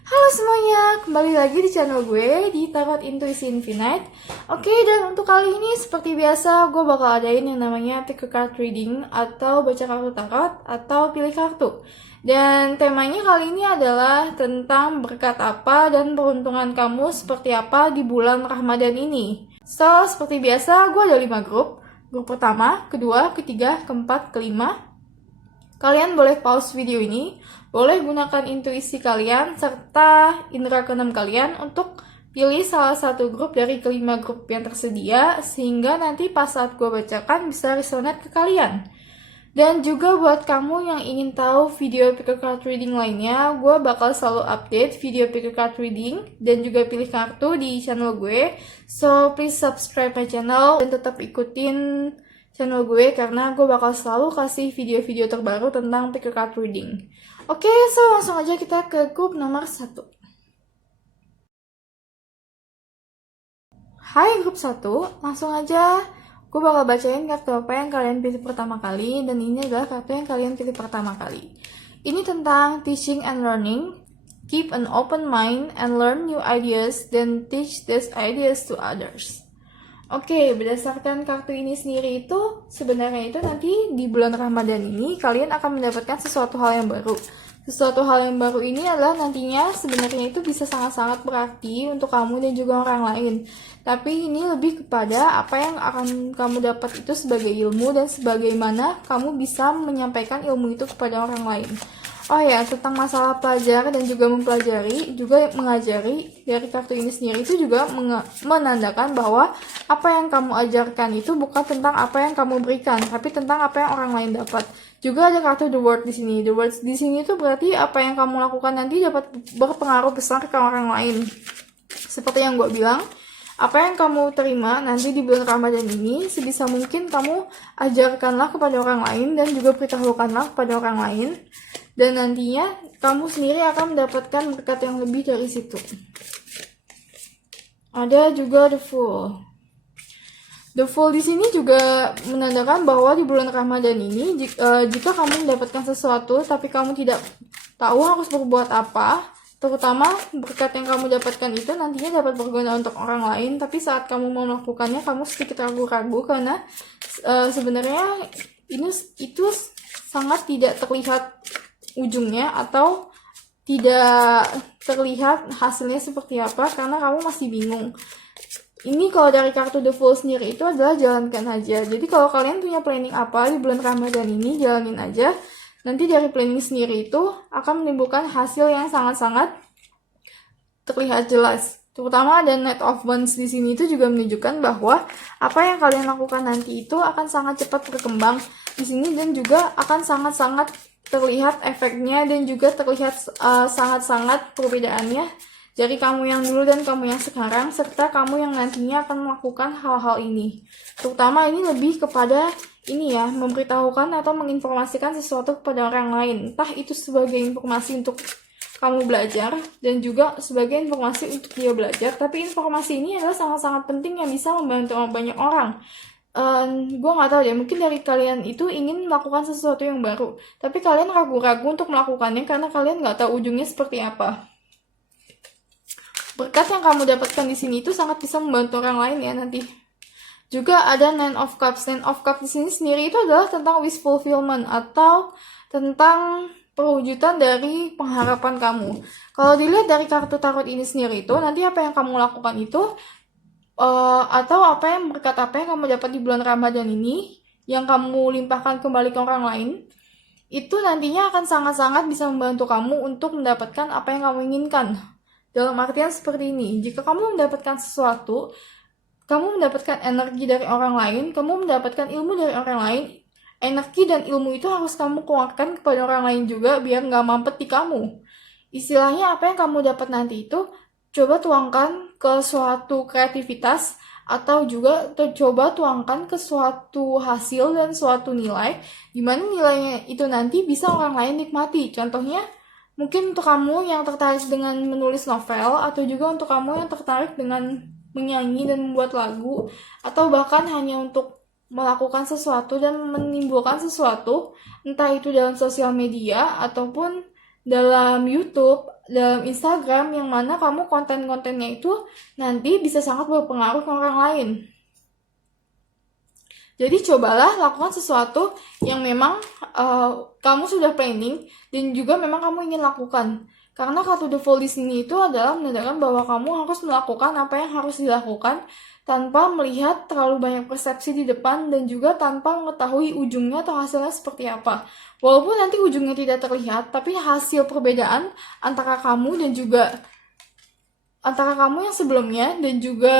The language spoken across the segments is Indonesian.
Halo semuanya, kembali lagi di channel gue di Tarot Intuisi Infinite. Oke, dan untuk kali ini seperti biasa gue bakal adain yang namanya pick a card reading atau baca kartu tarot atau pilih kartu. Dan temanya kali ini adalah tentang berkat apa dan peruntungan kamu seperti apa di bulan Ramadan ini. So, seperti biasa gue ada 5 grup. Grup pertama, kedua, ketiga, keempat, kelima. Kalian boleh pause video ini, boleh gunakan intuisi kalian serta indera keenam kalian untuk pilih salah satu grup dari kelima grup yang tersedia, sehingga nanti pas saat gue bacakan bisa resonate ke kalian. Dan juga buat kamu yang ingin tahu video pick a card reading lainnya, gue bakal selalu update video pick a card reading dan juga pilih kartu di channel gue. So please subscribe my channel dan tetap ikutin channel gue karena gue bakal selalu kasih video-video terbaru tentang pick a card reading. Oke, so langsung aja kita ke grup nomor 1. Hai grup 1, langsung aja gue bakal bacain kartu apa yang kalian pilih pertama kali, dan ini adalah kartu yang kalian pilih pertama kali. Ini tentang teaching and learning. Keep an open mind and learn new ideas, then teach these ideas to others. Oke, berdasarkan kartu ini sendiri itu, sebenarnya itu nanti di bulan Ramadan ini kalian akan mendapatkan sesuatu hal yang baru. Sesuatu hal yang baru ini adalah nantinya sebenarnya itu bisa sangat-sangat berarti untuk kamu dan juga orang lain. Tapi ini lebih kepada apa yang akan kamu dapat itu sebagai ilmu dan sebagaimana kamu bisa menyampaikan ilmu itu kepada orang lain. Oh ya, tentang masalah pelajar dan juga mempelajari, juga mengajari, dari kartu ini sendiri itu juga menandakan bahwa apa yang kamu ajarkan itu bukan tentang apa yang kamu berikan, tapi tentang apa yang orang lain dapat. Juga ada kartu The Word di sini. The Word di sini itu berarti apa yang kamu lakukan nanti dapat berpengaruh besar ke orang lain. Seperti yang gue bilang, apa yang kamu terima nanti di bulan Ramadan ini, sebisa mungkin kamu ajarkanlah kepada orang lain dan juga beritahukanlah kepada orang lain. Dan nantinya kamu sendiri akan mendapatkan berkat yang lebih dari situ. Ada juga The Fool. The Fool di sini juga menandakan bahwa di bulan Ramadan ini, jika kamu mendapatkan sesuatu tapi kamu tidak tahu harus berbuat apa, terutama berkat yang kamu dapatkan itu nantinya dapat berguna untuk orang lain, tapi saat kamu mau melakukannya kamu sedikit ragu-ragu karena sebenarnya itu sangat tidak terlihat ujungnya atau tidak terlihat hasilnya seperti apa karena kamu masih bingung. Ini kalau dari kartu The Fool sendiri itu adalah jalankan aja. Jadi kalau kalian punya planning apa di bulan Ramadan ini, jalanin aja. Nanti dari planning sendiri itu akan menimbulkan hasil yang sangat-sangat terlihat jelas. Terutama ada Knight of Wands di sini itu juga menunjukkan bahwa apa yang kalian lakukan nanti itu akan sangat cepat berkembang di sini dan juga akan sangat-sangat terlihat efeknya dan juga terlihat sangat-sangat perbedaannya dari kamu yang dulu dan kamu yang sekarang, serta kamu yang nantinya akan melakukan hal-hal ini. Terutama ini lebih kepada ini ya, memberitahukan atau menginformasikan sesuatu kepada orang lain. Entah itu sebagai informasi untuk kamu belajar dan juga sebagai informasi untuk dia belajar, tapi informasi ini adalah sangat-sangat penting yang bisa membantu banyak orang. Gue gak tahu deh, mungkin dari kalian itu ingin melakukan sesuatu yang baru, tapi kalian ragu-ragu untuk melakukannya karena kalian gak tahu ujungnya seperti apa. Berkat yang kamu dapatkan di sini itu sangat bisa membantu orang lain ya nanti. Juga ada Nine of Cups. Nine of Cups di sini sendiri itu adalah tentang wish fulfillment atau tentang perwujudan dari pengharapan kamu. Kalau dilihat dari kartu tarot ini sendiri itu, nanti apa yang kamu lakukan itu atau apa yang berkat apa yang kamu dapat di bulan Ramadan ini yang kamu limpahkan kembali ke orang lain, itu nantinya akan sangat-sangat bisa membantu kamu untuk mendapatkan apa yang kamu inginkan. Dalam artian seperti ini, jika kamu mendapatkan sesuatu, kamu mendapatkan energi dari orang lain, kamu mendapatkan ilmu dari orang lain, energi dan ilmu itu harus kamu keluarkan kepada orang lain juga biar nggak mampet di kamu. Istilahnya apa yang kamu dapat nanti itu coba tuangkan ke suatu kreativitas atau juga coba tuangkan ke suatu hasil dan suatu nilai, dimana nilainya itu nanti bisa orang lain nikmati. Contohnya mungkin untuk kamu yang tertarik dengan menulis novel, atau juga untuk kamu yang tertarik dengan menyanyi dan membuat lagu, atau bahkan hanya untuk melakukan sesuatu dan menimbulkan sesuatu, entah itu dalam sosial media ataupun dalam YouTube, dalam Instagram, yang mana kamu konten-kontennya itu nanti bisa sangat berpengaruh ke orang lain. Jadi cobalah lakukan sesuatu yang memang kamu sudah planning dan juga memang kamu ingin lakukan. Karena kata the fall di sini itu adalah menandakan bahwa kamu harus melakukan apa yang harus dilakukan tanpa melihat terlalu banyak persepsi di depan dan juga tanpa mengetahui ujungnya atau hasilnya seperti apa. Walaupun nanti ujungnya tidak terlihat, tapi hasil perbedaan antara kamu dan juga antara kamu yang sebelumnya dan juga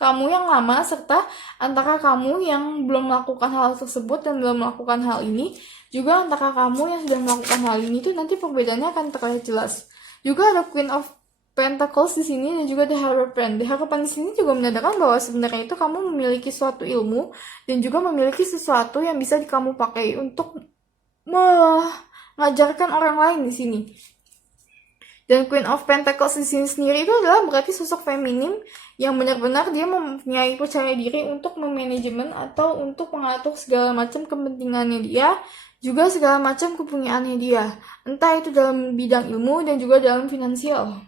kamu yang lama, serta antara kamu yang belum melakukan hal tersebut dan belum melakukan hal ini, juga antara kamu yang sudah melakukan hal ini tuh nanti perbedaannya akan terlihat jelas. Juga ada Queen of Pentacles di sini dan juga The Hierophant. The Hierophant di sini juga menandakan bahwa sebenarnya itu kamu memiliki suatu ilmu dan juga memiliki sesuatu yang bisa kamu pakai untuk mengajarkan orang lain di sini. Dan Queen of Pentacles di sini sendiri itu adalah berarti sosok feminim yang benar-benar dia mempunyai percaya diri untuk memanajemen atau untuk mengatur segala macam kepentingannya dia, juga segala macam kepunyaannya dia. Entah itu dalam bidang ilmu dan juga dalam finansial.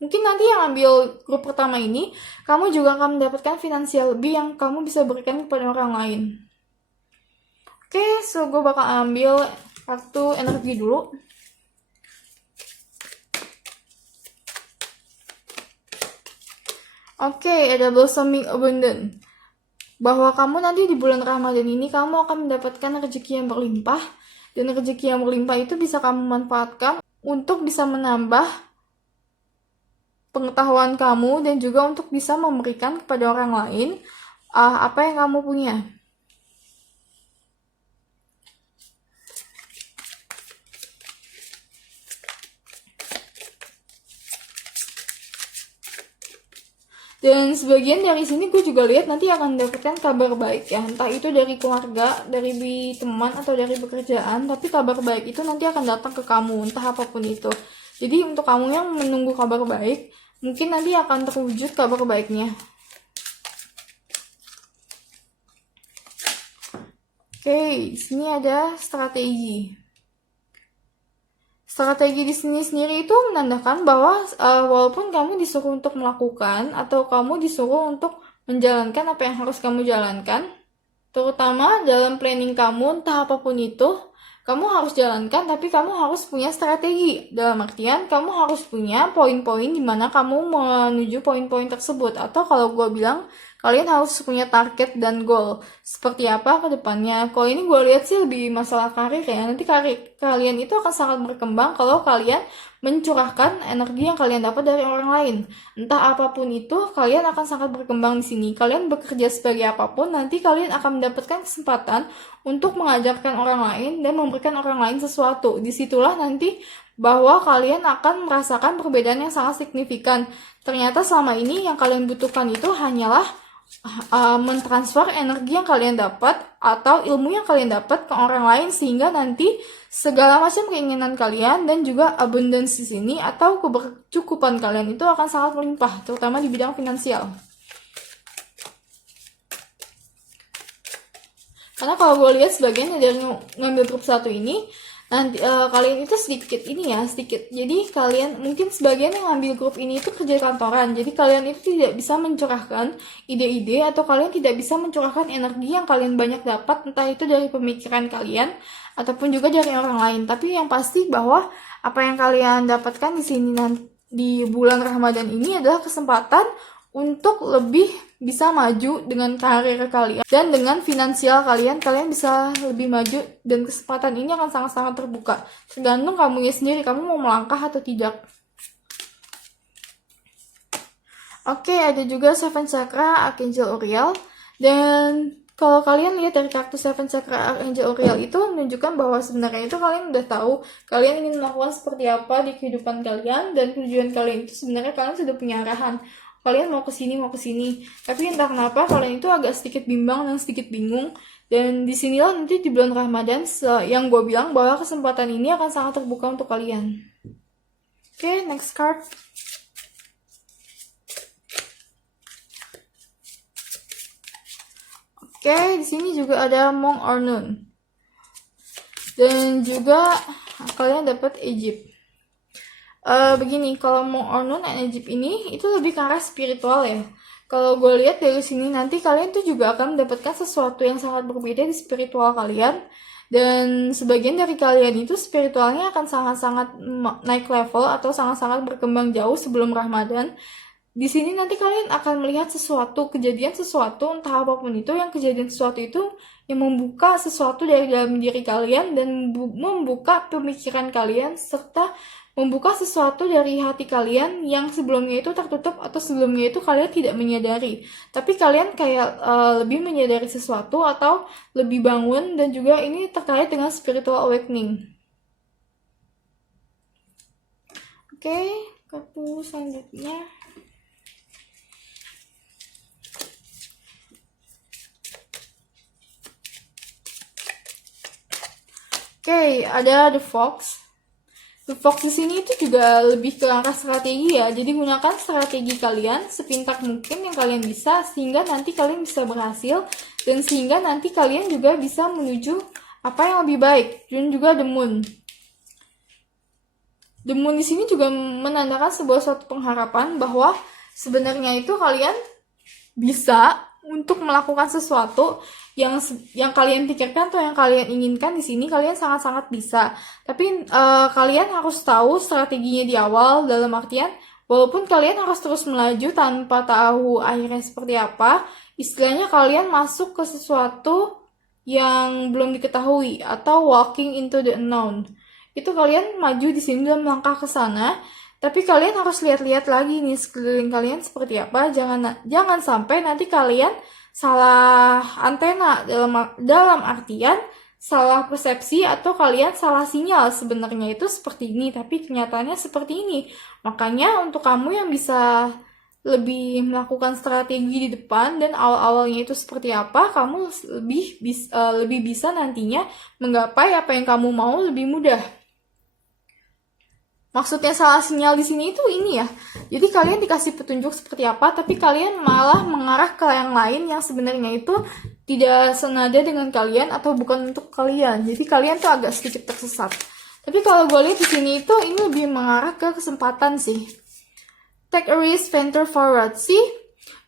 Mungkin nanti yang ambil grup pertama ini, kamu juga akan mendapatkan finansial lebih yang kamu bisa berikan kepada orang lain. Oke, so gue bakal ambil kartu energi dulu. Oke, ada blossoming abundant. Bahwa kamu nanti di bulan Ramadan ini kamu akan mendapatkan rezeki yang berlimpah. Dan rezeki yang berlimpah itu bisa kamu manfaatkan untuk bisa menambah pengetahuan kamu dan juga untuk bisa memberikan kepada orang lain apa yang kamu punya. Dan sebagian dari sini gue juga lihat nanti akan mendapatkan kabar baik ya. Entah itu dari keluarga, dari teman, atau dari pekerjaan. Tapi kabar baik itu nanti akan datang ke kamu, entah apapun itu. Jadi untuk kamu yang menunggu kabar baik, mungkin nanti akan terwujud kabar baiknya. Oke, sini ada strategi. Strategi di sini sendiri itu menandakan bahwa walaupun kamu disuruh untuk melakukan atau kamu disuruh untuk menjalankan apa yang harus kamu jalankan, terutama dalam planning kamu entah apapun itu, kamu harus jalankan, tapi kamu harus punya strategi. Dalam artian, kamu harus punya poin-poin di mana kamu menuju poin-poin tersebut. Atau kalau gue bilang, kalian harus punya target dan goal. Seperti apa ke depannya. Kalau ini gue lihat sih lebih masalah karir ya. Nanti karir kalian itu akan sangat berkembang kalau kalian mencurahkan energi yang kalian dapat dari orang lain. Entah apapun itu, kalian akan sangat berkembang di sini. Kalian bekerja sebagai apapun, nanti kalian akan mendapatkan kesempatan untuk mengajarkan orang lain dan memberikan orang lain sesuatu. Disitulah nanti bahwa kalian akan merasakan perbedaan yang sangat signifikan. Ternyata selama ini yang kalian butuhkan itu hanyalah mentransfer energi yang kalian dapat atau ilmu yang kalian dapat ke orang lain, sehingga nanti segala macam keinginan kalian dan juga abundance di sini atau kebercukupan kalian itu akan sangat melimpah, terutama di bidang finansial. Karena kalau gue lihat sebagian dari ngambil grup 1 ini, nanti kalian itu sedikit jadi kalian mungkin sebagian yang ngambil grup ini itu kerja kantoran, jadi kalian itu tidak bisa mencurahkan ide-ide atau kalian tidak bisa mencurahkan energi yang kalian banyak dapat, entah itu dari pemikiran kalian ataupun juga dari orang lain. Tapi yang pasti bahwa apa yang kalian dapatkan di sini nanti di bulan Ramadan ini adalah kesempatan untuk lebih bisa maju dengan karir kalian dan dengan finansial kalian bisa lebih maju, dan kesempatan ini akan sangat-sangat terbuka. Tergantung kamunya sendiri, kamu mau melangkah atau tidak. Oke, ada juga Seven Chakra Archangel Uriel, dan kalau kalian lihat dari kartu Seven Chakra Archangel Uriel itu menunjukkan bahwa sebenarnya itu kalian udah tahu kalian ingin melakukan seperti apa di kehidupan kalian, dan tujuan kalian itu sebenarnya kalian sudah punya arahan. Kalian mau ke sini, tapi entah kenapa kalian itu agak sedikit bimbang dan sedikit bingung. Dan disinilah nanti di bulan Ramadan yang gue bilang bahwa kesempatan ini akan sangat terbuka untuk kalian. Oke, next card. Oke, di sini juga ada Monk or Noon. Dan juga kalian dapat Egypt. Begini, kalau mau Ornun and Egypt ini itu lebih ke arah spiritual ya. Kalau gue lihat dari sini nanti kalian tuh juga akan mendapatkan sesuatu yang sangat berbeda di spiritual kalian. Dan sebagian dari kalian itu spiritualnya akan sangat-sangat naik level atau sangat-sangat berkembang jauh sebelum Ramadan. Di sini nanti kalian akan melihat sesuatu, kejadian sesuatu, entah apapun itu, yang kejadian sesuatu itu yang membuka sesuatu dari dalam diri kalian dan membuka pemikiran kalian serta membuka sesuatu dari hati kalian yang sebelumnya itu tertutup atau sebelumnya itu kalian tidak menyadari. Tapi kalian kayak lebih menyadari sesuatu atau lebih bangun, dan juga ini terkait dengan spiritual awakening. Oke, kartu selanjutnya. Oke, ada The Fox. The Fox di sini itu juga lebih ke arah strategi ya. Jadi gunakan strategi kalian sepintar mungkin yang kalian bisa sehingga nanti kalian bisa berhasil, dan sehingga nanti kalian juga bisa menuju apa yang lebih baik. Dan juga The Moon. The Moon di sini juga menandakan sebuah suatu pengharapan bahwa sebenarnya itu kalian bisa untuk melakukan sesuatu yang kalian pikirkan atau yang kalian inginkan. Di sini kalian sangat-sangat bisa. Tapi kalian harus tahu strateginya di awal, dalam artian walaupun kalian harus terus melaju tanpa tahu akhirnya seperti apa, istilahnya kalian masuk ke sesuatu yang belum diketahui atau walking into the unknown. Itu kalian maju di sini dalam langkah ke sana. Tapi kalian harus lihat-lihat lagi nih sekeliling kalian seperti apa. Jangan sampai nanti kalian salah antena, dalam artian salah persepsi atau kalian salah sinyal. Sebenarnya itu seperti ini, tapi kenyataannya seperti ini. Makanya untuk kamu yang bisa lebih melakukan strategi di depan dan awal-awalnya itu seperti apa, kamu lebih bisa nantinya menggapai apa yang kamu mau lebih mudah. Maksudnya salah sinyal di sini itu ini ya. Jadi kalian dikasih petunjuk seperti apa, tapi kalian malah mengarah ke yang lain yang sebenarnya itu tidak senada dengan kalian atau bukan untuk kalian. Jadi kalian tuh agak sedikit tersesat. Tapi kalau gue lihat di sini itu ini lebih mengarah ke kesempatan sih. Take a risk, venture forward sih.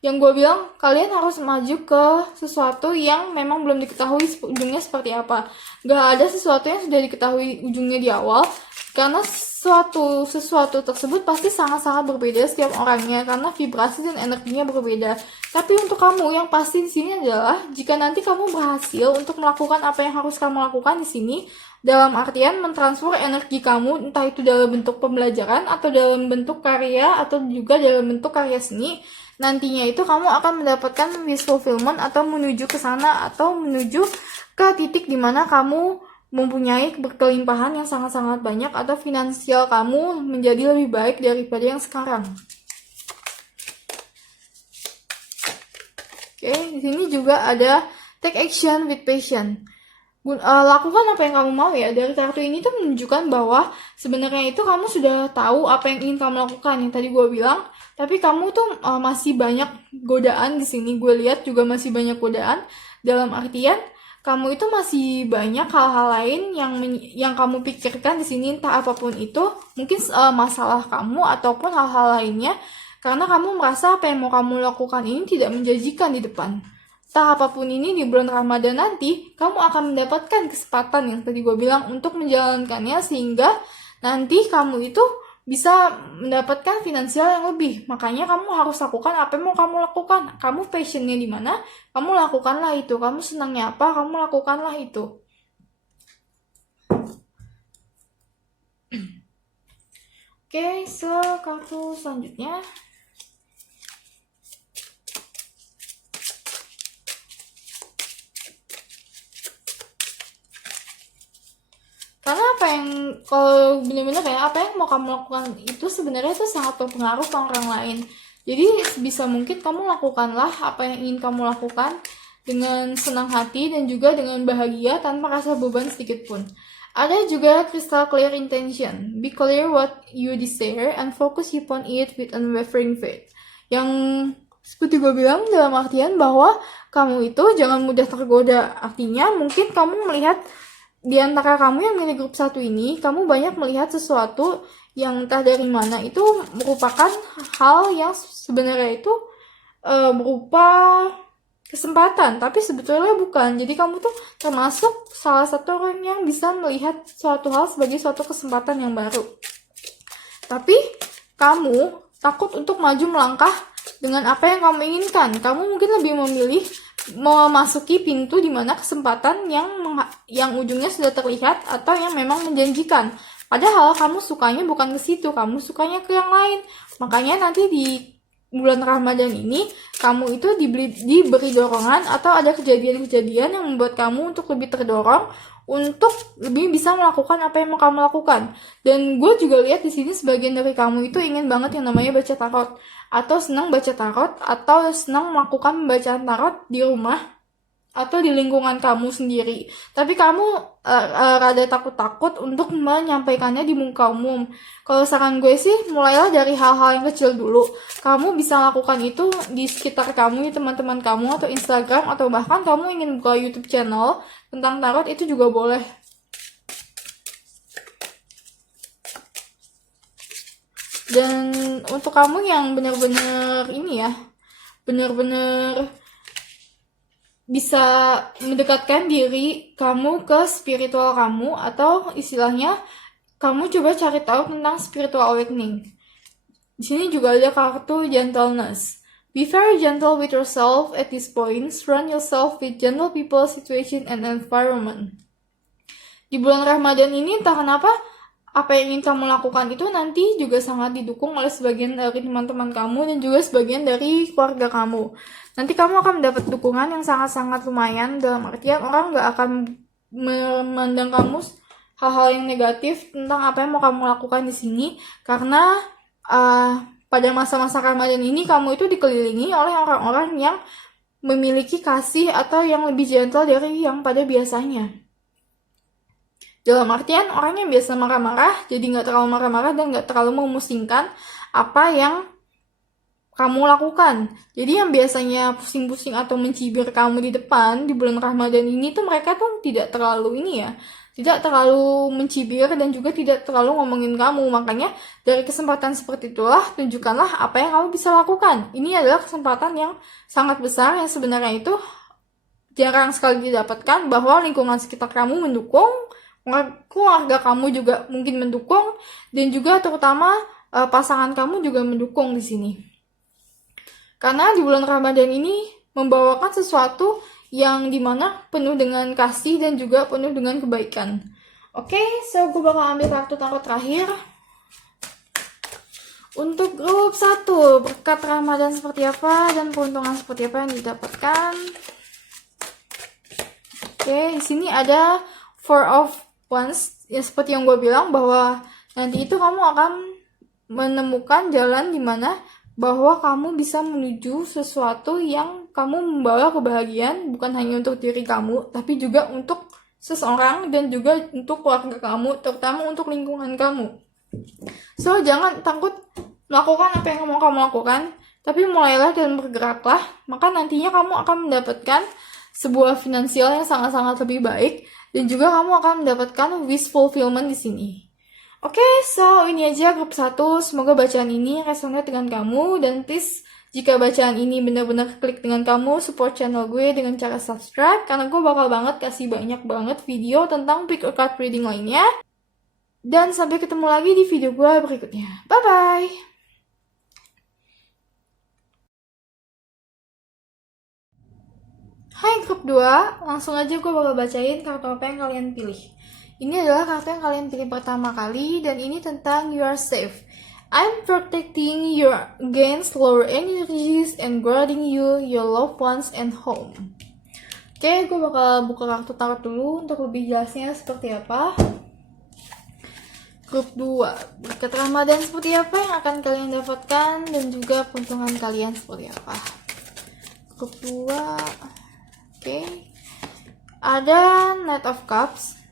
Yang gue bilang kalian harus maju ke sesuatu yang memang belum diketahui ujungnya seperti apa. Gak ada sesuatu yang sudah diketahui ujungnya di awal. Karena sesuatu tersebut pasti sangat-sangat berbeda setiap orangnya karena vibrasi dan energinya berbeda. Tapi untuk kamu yang pasti di sini adalah jika nanti kamu berhasil untuk melakukan apa yang harus kamu lakukan di sini, dalam artian mentransfer energi kamu entah itu dalam bentuk pembelajaran atau dalam bentuk karya atau juga dalam bentuk karya seni, nantinya itu kamu akan mendapatkan wish fulfillment atau menuju ke sana atau menuju ke titik di mana kamu mempunyai berkelimpahan yang sangat-sangat banyak atau finansial kamu menjadi lebih baik daripada yang sekarang. Oke, di sini juga ada take action with passion. Lakukan apa yang kamu mau ya. Dari kartu ini tuh menunjukkan bahwa sebenarnya itu kamu sudah tahu apa yang ingin kamu lakukan yang tadi gue bilang, tapi kamu tuh masih banyak godaan di sini. Gue lihat juga masih banyak godaan dalam artian kamu itu masih banyak hal-hal lain yang kamu pikirkan di sini, entah apapun itu, mungkin masalah kamu ataupun hal-hal lainnya, karena kamu merasa apa yang mau kamu lakukan ini tidak menjanjikan di depan. Entah apapun ini di bulan Ramadan nanti, kamu akan mendapatkan kesempatan yang tadi gue bilang untuk menjalankannya sehingga nanti kamu itu bisa mendapatkan finansial yang lebih. Makanya kamu harus lakukan apa yang mau kamu lakukan. Kamu passionnya di mana, kamu lakukanlah itu. Kamu senangnya apa, kamu lakukanlah itu. Oke, kartu selanjutnya. Karena apa yang, kalau benar-benar kayak apa yang mau kamu lakukan itu sebenarnya itu sangat berpengaruh ke orang lain. Jadi bisa mungkin kamu lakukanlah apa yang ingin kamu lakukan dengan senang hati dan juga dengan bahagia tanpa rasa beban sedikit pun. Ada juga crystal clear intention. Be clear what you desire and focus upon it with unwavering faith. Yang seperti gue bilang dalam artian bahwa kamu itu jangan mudah tergoda. Artinya mungkin kamu melihat di antara kamu yang milih grup 1 ini, kamu banyak melihat sesuatu yang entah dari mana itu merupakan hal yang sebenarnya itu berupa kesempatan, tapi sebetulnya bukan. Jadi kamu tuh termasuk salah satu orang yang bisa melihat suatu hal sebagai suatu kesempatan yang baru. Tapi kamu takut untuk maju melangkah dengan apa yang kamu inginkan. Kamu mungkin lebih memilih memasuki pintu di mana kesempatan yang ujungnya sudah terlihat atau yang memang menjanjikan. Padahal kamu sukanya bukan ke situ, kamu sukanya ke yang lain. Makanya nanti di bulan Ramadan ini kamu itu diberi dorongan atau ada kejadian-kejadian yang membuat kamu untuk lebih terdorong untuk lebih bisa melakukan apa yang mau kamu lakukan. Dan gue juga lihat di sini sebagian dari kamu itu ingin banget yang namanya baca tarot, atau senang baca tarot, atau senang melakukan pembacaan tarot di rumah atau di lingkungan kamu sendiri. Tapi kamu rada takut-takut untuk menyampaikannya di muka umum. Kalau saran gue sih, mulailah dari hal-hal yang kecil dulu. Kamu bisa lakukan itu di sekitar kamu, di teman-teman kamu, atau Instagram, atau bahkan kamu ingin buka YouTube channel tentang tarot, itu juga boleh. Dan untuk kamu yang benar-benar ini ya, benar-benar bisa mendekatkan diri kamu ke spiritual kamu, atau istilahnya kamu coba cari tahu tentang spiritual awakening. Di sini juga ada kartu gentleness. Be very gentle with yourself at this point. Surround yourself with gentle people, situation, and environment. Di bulan Ramadan ini entah kenapa apa yang ingin kamu lakukan itu nanti juga sangat didukung oleh sebagian dari teman-teman kamu dan juga sebagian dari keluarga kamu. Nanti kamu akan mendapat dukungan yang sangat-sangat lumayan, dalam artian orang gak akan memandang kamu hal-hal yang negatif tentang apa yang mau kamu lakukan di sini, karena pada masa-masa Ramadan ini kamu itu dikelilingi oleh orang-orang yang memiliki kasih atau yang lebih gentle dari yang pada biasanya. Dalam artian orang yang biasa marah-marah jadi gak terlalu marah-marah dan gak terlalu memusingkan apa yang kamu lakukan. Jadi yang biasanya pusing-pusing atau mencibir kamu di depan di bulan Ramadan ini tuh mereka tuh tidak terlalu tidak terlalu mencibir dan juga tidak terlalu ngomongin kamu. Makanya dari kesempatan seperti itulah tunjukkanlah apa yang kamu bisa lakukan. Ini adalah kesempatan yang sangat besar yang sebenarnya itu jarang sekali didapatkan, bahwa lingkungan sekitar kamu mendukung, keluarga kamu juga mungkin mendukung, dan juga terutama pasangan kamu juga mendukung di sini. Karena di bulan Ramadan ini membawakan sesuatu yang dimana penuh dengan kasih dan juga penuh dengan kebaikan. Oke, so gue bakal ambil kartu tarot terakhir. Untuk grup 1, berkat Ramadan seperti apa dan keuntungan seperti apa yang didapatkan. Oke, di sini ada Four of Wands, ya seperti yang gue bilang bahwa nanti itu kamu akan menemukan jalan di mana bahwa kamu bisa menuju sesuatu yang kamu membawa kebahagiaan bukan hanya untuk diri kamu, tapi juga untuk seseorang dan juga untuk keluarga kamu, terutama untuk lingkungan kamu. So, jangan takut melakukan apa yang mau kamu lakukan, tapi mulailah dan bergeraklah, maka nantinya kamu akan mendapatkan sebuah finansial yang sangat-sangat lebih baik, dan juga kamu akan mendapatkan wish fulfillment di sini. Oke, so ini aja grup 1. Semoga bacaan ini resonate dengan kamu, dan please jika bacaan ini benar-benar klik dengan kamu, support channel gue dengan cara subscribe, karena gue bakal banget kasih banyak banget video tentang pick a card reading lainnya. Dan sampai ketemu lagi di video gue berikutnya. Bye-bye! Hai grup 2, langsung aja gue bakal bacain kartu apa yang kalian pilih. Ini adalah kartu yang kalian pilih pertama kali, dan ini tentang you are safe. I'm protecting you against lower energies and guarding you, your loved ones, and home. Oke, gue bakal buka kartu tarot dulu untuk lebih jelasnya seperti apa. Grup 2, berkat Ramadan seperti apa yang akan kalian dapatkan, dan juga keuntungan kalian seperti apa. Grup 2, oke. Ada Knight of Cups.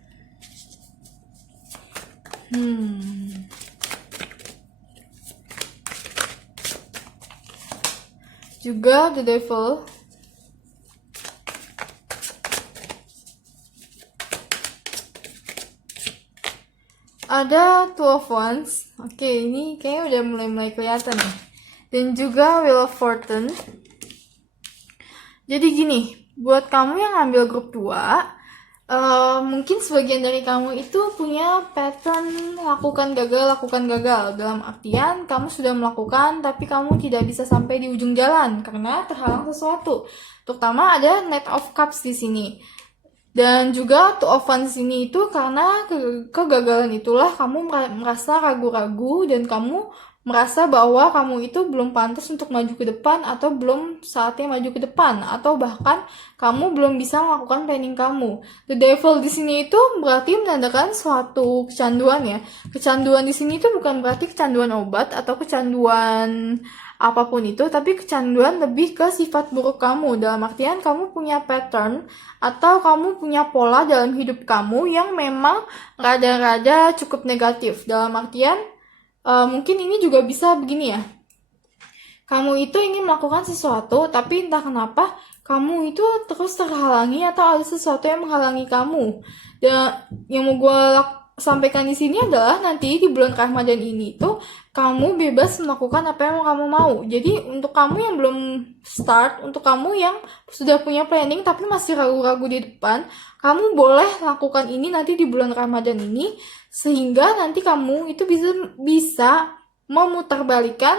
Juga The Devil. ada Two of Wands. Oke, ini kayaknya udah mulai kelihatan ya. Dan juga Wheel of Fortune. Jadi gini, buat kamu yang ambil grup 2, mungkin sebagian dari kamu itu punya pattern lakukan gagal. Dalam artian kamu sudah melakukan tapi kamu tidak bisa sampai di ujung jalan karena terhalang sesuatu. Terutama ada Knight of Cups di sini. Dan juga Two of Wands ini itu karena kegagalan itulah kamu merasa ragu-ragu dan kamu merasa bahwa kamu itu belum pantas untuk maju ke depan atau belum saatnya maju ke depan atau bahkan kamu belum bisa melakukan planning kamu. The Devil di sini itu berarti menandakan suatu kecanduan ya. Kecanduan di sini itu bukan berarti kecanduan obat atau kecanduan apapun itu, tapi kecanduan lebih ke sifat buruk kamu. Dalam artian kamu punya pattern atau kamu punya pola dalam hidup kamu yang memang rada-rada cukup negatif. Dalam artian mungkin ini juga bisa begini ya. Kamu itu ingin melakukan sesuatu, tapi entah kenapa kamu itu terus terhalangi atau ada sesuatu yang menghalangi kamu. Dan yang mau gue sampaikan di sini adalah nanti di bulan Ramadan ini tuh kamu bebas melakukan apa yang kamu mau. Jadi untuk kamu yang belum start, untuk kamu yang sudah punya planning tapi masih ragu-ragu di depan, kamu boleh lakukan ini nanti di bulan Ramadan ini sehingga nanti kamu itu bisa memutarbalikan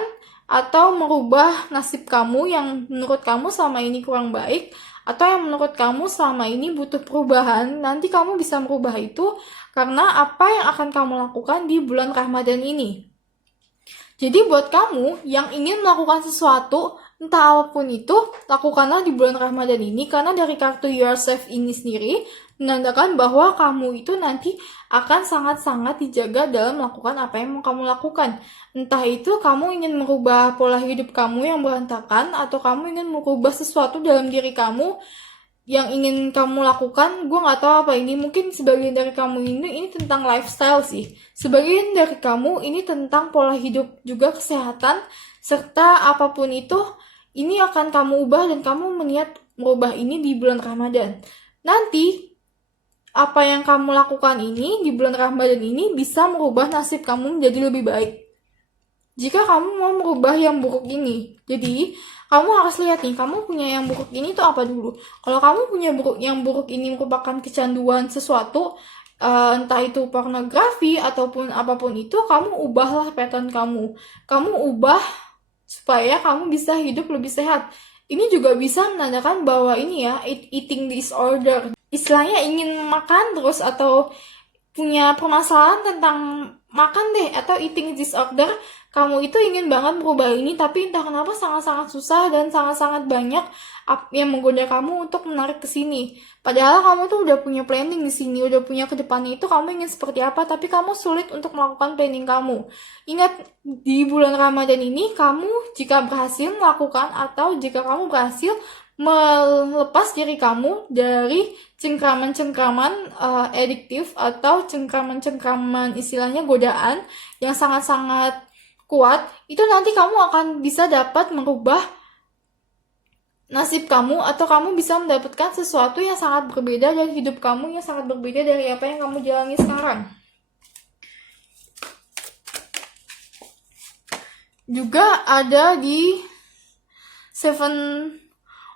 atau merubah nasib kamu yang menurut kamu selama ini kurang baik atau yang menurut kamu selama ini butuh perubahan. Nanti kamu bisa merubah itu karena apa yang akan kamu lakukan di bulan Ramadan ini. Jadi buat kamu yang ingin melakukan sesuatu, entah apapun itu, lakukanlah di bulan Ramadan ini karena dari kartu Yourself ini sendiri menandakan bahwa kamu itu nanti akan sangat-sangat dijaga dalam melakukan apa yang mau kamu lakukan. Entah itu kamu ingin merubah pola hidup kamu yang berantakan atau kamu ingin merubah sesuatu dalam diri kamu yang ingin kamu lakukan. Gue gak tahu apa ini, mungkin sebagian dari kamu ini tentang lifestyle sih. Sebagian dari kamu ini tentang pola hidup juga kesehatan, serta apapun itu, ini akan kamu ubah dan kamu meniat merubah ini di bulan Ramadan. Nanti, apa yang kamu lakukan ini di bulan Ramadan ini bisa merubah nasib kamu menjadi lebih baik. Jika kamu mau merubah yang buruk ini, jadi kamu harus lihat nih, kamu punya yang buruk ini tuh apa dulu. Kalau kamu punya yang buruk ini merupakan kecanduan sesuatu, entah itu pornografi ataupun apapun itu, kamu ubahlah pattern kamu. Kamu ubah supaya kamu bisa hidup lebih sehat. Ini juga bisa menandakan bahwa ini ya, eating disorder. Istilahnya ingin makan terus atau punya permasalahan tentang makan deh atau eating disorder. Kamu itu ingin banget merubah ini tapi entah kenapa sangat-sangat susah dan sangat-sangat banyak yang menggoda kamu untuk menarik ke sini. Padahal kamu tuh udah punya planning di sini, udah punya ke depannya itu kamu ingin seperti apa, tapi kamu sulit untuk melakukan planning kamu. Ingat, di bulan Ramadan ini kamu jika berhasil melakukan atau jika kamu berhasil melepas diri kamu dari cengkraman-cengkraman adiktif atau cengkraman-cengkraman istilahnya godaan yang sangat-sangat kuat, itu nanti kamu akan bisa dapat merubah nasib kamu atau kamu bisa mendapatkan sesuatu yang sangat berbeda dari hidup kamu, yang sangat berbeda dari apa yang kamu jalani sekarang. Juga ada di Seven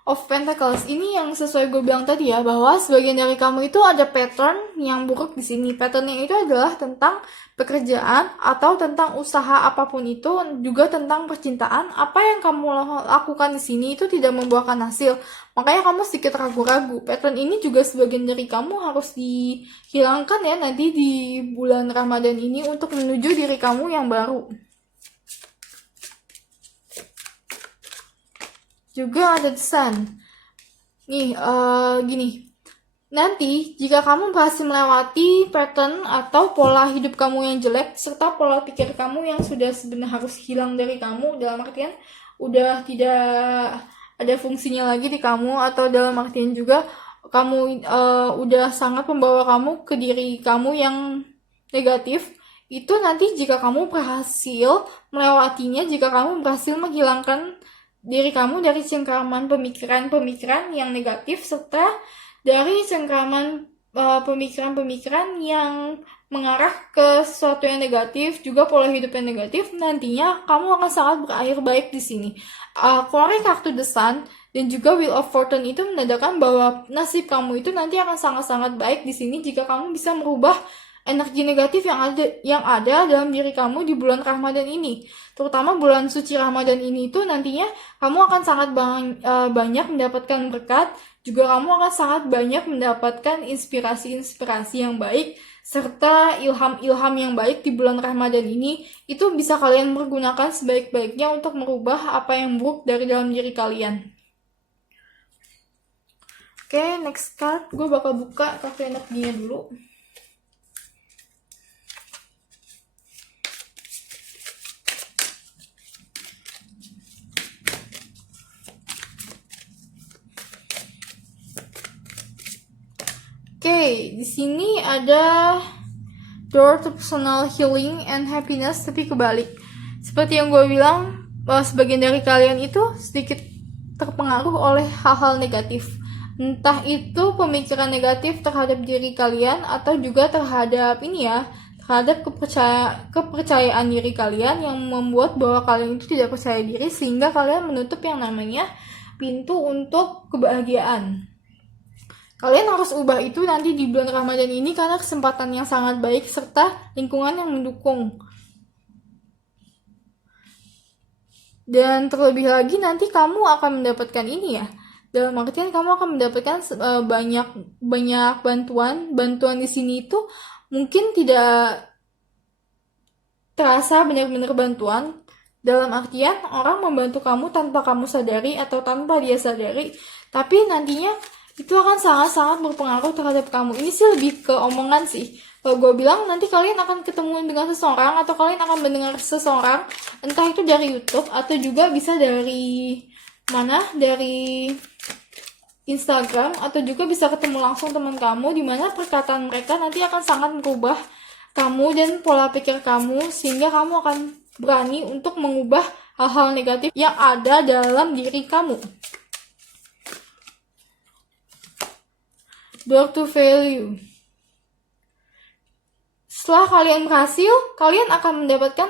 of Pentacles ini yang sesuai gue bilang tadi ya, bahwa sebagian dari kamu itu ada pattern yang buruk di sini. Patternnya itu adalah tentang pekerjaan atau tentang usaha apapun itu, juga tentang percintaan. Apa yang kamu lakukan di sini itu tidak membuahkan hasil, makanya kamu sedikit ragu-ragu. Pattern ini juga sebagian dari kamu harus dihilangkan ya nanti di bulan Ramadan ini untuk menuju diri kamu yang baru. Juga ada The Sun. Nih, gini. Nanti, jika kamu berhasil melewati pattern atau pola hidup kamu yang jelek, serta pola pikir kamu yang sudah sebenarnya harus hilang dari kamu, dalam artian udah tidak ada fungsinya lagi di kamu, atau dalam artian juga kamu udah sangat membawa kamu ke diri kamu yang negatif, itu nanti jika kamu berhasil melewatinya, jika kamu berhasil menghilangkan diri kamu dari cengkraman pemikiran-pemikiran yang negatif serta dari cengkraman pemikiran-pemikiran yang mengarah ke sesuatu yang negatif, juga pola hidup yang negatif, nantinya kamu akan sangat berakhir baik di sini. Keluarin kartu The Sun dan juga Wheel of Fortune itu menandakan bahwa nasib kamu itu nanti akan sangat-sangat baik di sini jika kamu bisa merubah energi negatif yang ada dalam diri kamu di bulan Ramadan ini. Terutama bulan suci Ramadan ini itu nantinya kamu akan sangat banyak mendapatkan berkat, juga kamu akan sangat banyak mendapatkan inspirasi-inspirasi yang baik, serta ilham-ilham yang baik di bulan Ramadan ini. Itu bisa kalian pergunakan sebaik-baiknya untuk merubah apa yang buruk dari dalam diri kalian. Oke, next card. Gue bakal buka kartu energinya dulu. Oke, di sini ada door to personal healing and happiness, tapi kebalik. Seperti yang gue bilang, bahwa sebagian dari kalian itu sedikit terpengaruh oleh hal-hal negatif. Entah itu pemikiran negatif terhadap diri kalian atau juga terhadap terhadap kepercayaan diri kalian yang membuat bahwa kalian itu tidak percaya diri, sehingga kalian menutup yang namanya pintu untuk kebahagiaan. Kalian harus ubah itu nanti di bulan Ramadan ini karena kesempatan yang sangat baik serta lingkungan yang mendukung. Dan terlebih lagi nanti kamu akan mendapatkan dalam artian kamu akan mendapatkan banyak bantuan di sini itu mungkin tidak terasa benar-benar bantuan, dalam artian orang membantu kamu tanpa kamu sadari atau tanpa dia sadari, tapi nantinya itu akan sangat-sangat berpengaruh terhadap kamu. Ini sih lebih ke omongan sih. Kalau gue bilang nanti kalian akan ketemu dengan seseorang atau kalian akan mendengar seseorang, entah itu dari YouTube atau juga bisa dari dari Instagram, atau juga bisa ketemu langsung teman kamu, di mana perkataan mereka nanti akan sangat merubah kamu dan pola pikir kamu, sehingga kamu akan berani untuk mengubah hal-hal negatif yang ada dalam diri kamu. Door to value. Setelah kalian berhasil, kalian akan mendapatkan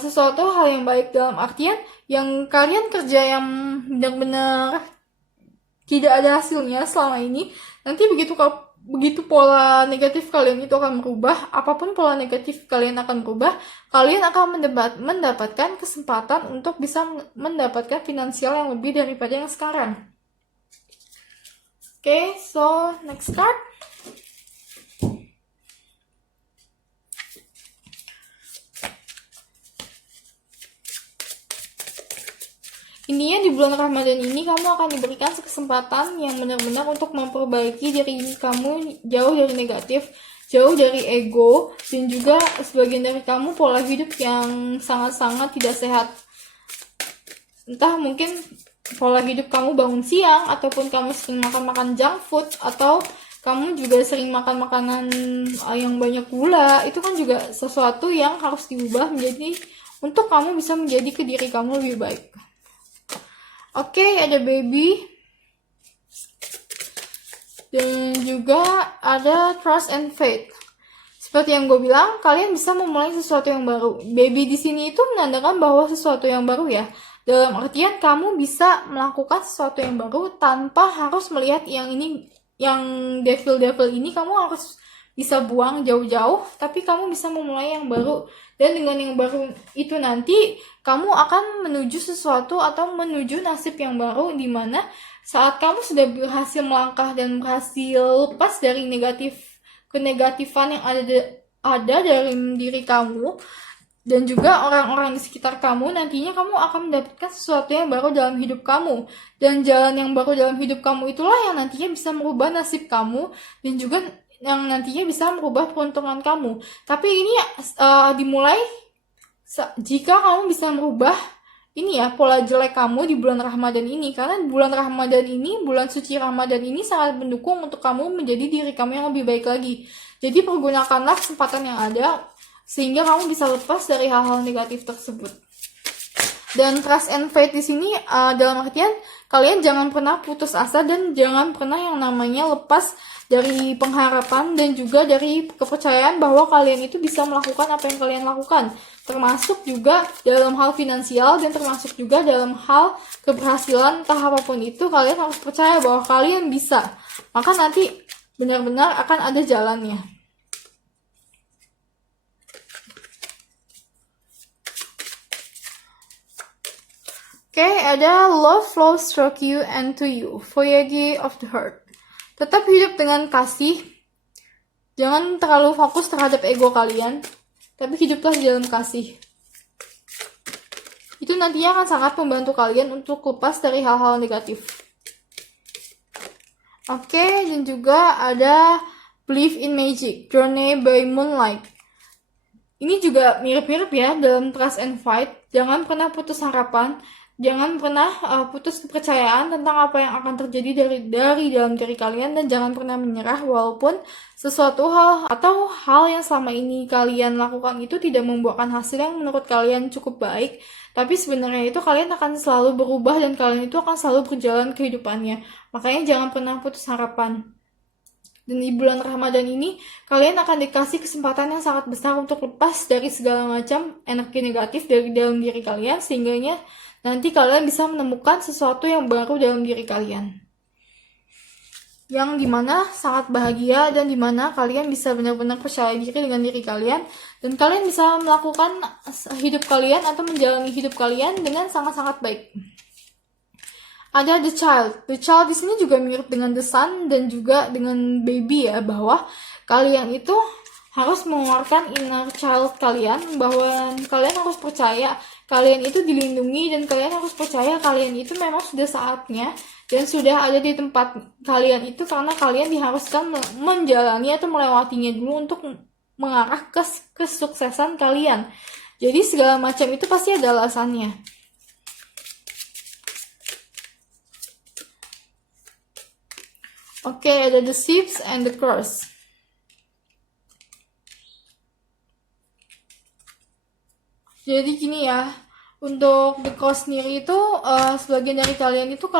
sesuatu hal yang baik, dalam artian yang kalian kerja yang benar-benar tidak ada hasilnya selama ini, nanti begitu pola negatif kalian itu akan berubah, apapun pola negatif kalian akan berubah, kalian akan mendapatkan kesempatan untuk bisa mendapatkan finansial yang lebih daripada yang sekarang. Okay, so next card. Intinya di bulan Ramadan ini kamu akan diberikan kesempatan yang benar-benar untuk memperbaiki diri kamu jauh dari negatif, jauh dari ego, dan juga sebagian dari kamu pola hidup yang sangat-sangat tidak sehat. Entah mungkin pola hidup kamu bangun siang, ataupun kamu sering makan junk food, atau kamu juga sering makan makanan yang banyak gula. Itu kan juga sesuatu yang harus diubah menjadi untuk kamu bisa menjadi ke diri kamu lebih baik. Oke, ada baby. Dan juga ada trust and faith. Seperti yang gue bilang, kalian bisa memulai sesuatu yang baru. Baby di sini itu menandakan bahwa sesuatu yang baru ya. Dalam artian kamu bisa melakukan sesuatu yang baru tanpa harus melihat yang devil ini kamu harus bisa buang jauh-jauh, tapi kamu bisa memulai yang baru. Dan dengan yang baru itu nanti kamu akan menuju sesuatu atau menuju nasib yang baru, di mana saat kamu sudah berhasil melangkah dan berhasil lepas dari kenegatifan yang ada dari diri kamu dan juga orang-orang di sekitar kamu, nantinya kamu akan mendapatkan sesuatu yang baru dalam hidup kamu. Dan jalan yang baru dalam hidup kamu itulah yang nantinya bisa merubah nasib kamu dan juga yang nantinya bisa merubah peruntungan kamu. Tapi ini dimulai jika kamu bisa merubah pola jelek kamu di bulan Ramadan ini. Karena bulan Ramadan ini, bulan suci Ramadan ini sangat mendukung untuk kamu menjadi diri kamu yang lebih baik lagi. Jadi pergunakanlah kesempatan yang ada sehingga kamu bisa lepas dari hal-hal negatif tersebut. Dan trust and faith di sini dalam artian kalian jangan pernah putus asa dan jangan pernah yang namanya lepas dari pengharapan dan juga dari kepercayaan bahwa kalian itu bisa melakukan apa yang kalian lakukan, termasuk juga dalam hal finansial dan termasuk juga dalam hal keberhasilan entah apapun itu. Kalian harus percaya bahwa kalian bisa, maka nanti benar-benar akan ada jalannya. Oke, ada love flows through you and to you, voyage of the heart. Tetap hidup dengan kasih. Jangan terlalu fokus terhadap ego kalian, tapi hiduplah di dalam kasih. Itu nantinya akan sangat membantu kalian untuk lepas dari hal-hal negatif. Oke, dan juga ada believe in magic, journey by moonlight. Ini juga mirip-mirip ya dalam trust and fight. Jangan pernah putus harapan. Jangan pernah putus kepercayaan tentang apa yang akan terjadi dari dalam diri kalian, dan jangan pernah menyerah walaupun sesuatu hal atau hal yang selama ini kalian lakukan itu tidak membuahkan hasil yang menurut kalian cukup baik. Tapi sebenarnya itu kalian akan selalu berubah dan kalian itu akan selalu berjalan kehidupannya. Makanya jangan pernah putus harapan. Dan di bulan Ramadan ini kalian akan dikasih kesempatan yang sangat besar untuk lepas dari segala macam energi negatif dari dalam diri kalian, sehingga nanti kalian bisa menemukan sesuatu yang baru dalam diri kalian, yang dimana sangat bahagia dan dimana kalian bisa benar-benar percaya diri dengan diri kalian, dan kalian bisa melakukan hidup kalian atau menjalani hidup kalian dengan sangat-sangat baik. Ada the child. The child di sini juga mirip dengan the sun dan juga dengan baby ya, bahwa kalian itu harus mengeluarkan inner child kalian, bahwa kalian harus percaya kalian itu dilindungi, dan kalian harus percaya kalian itu memang sudah saatnya dan sudah ada di tempat kalian itu, karena kalian diharuskan menjalani atau melewatinya dulu untuk mengarah ke kesuksesan kalian. Jadi segala macam itu pasti ada alasannya. Oke, ada the ships and the cross. Jadi gini ya, untuk the cross sendiri itu sebagian dari kalian tuh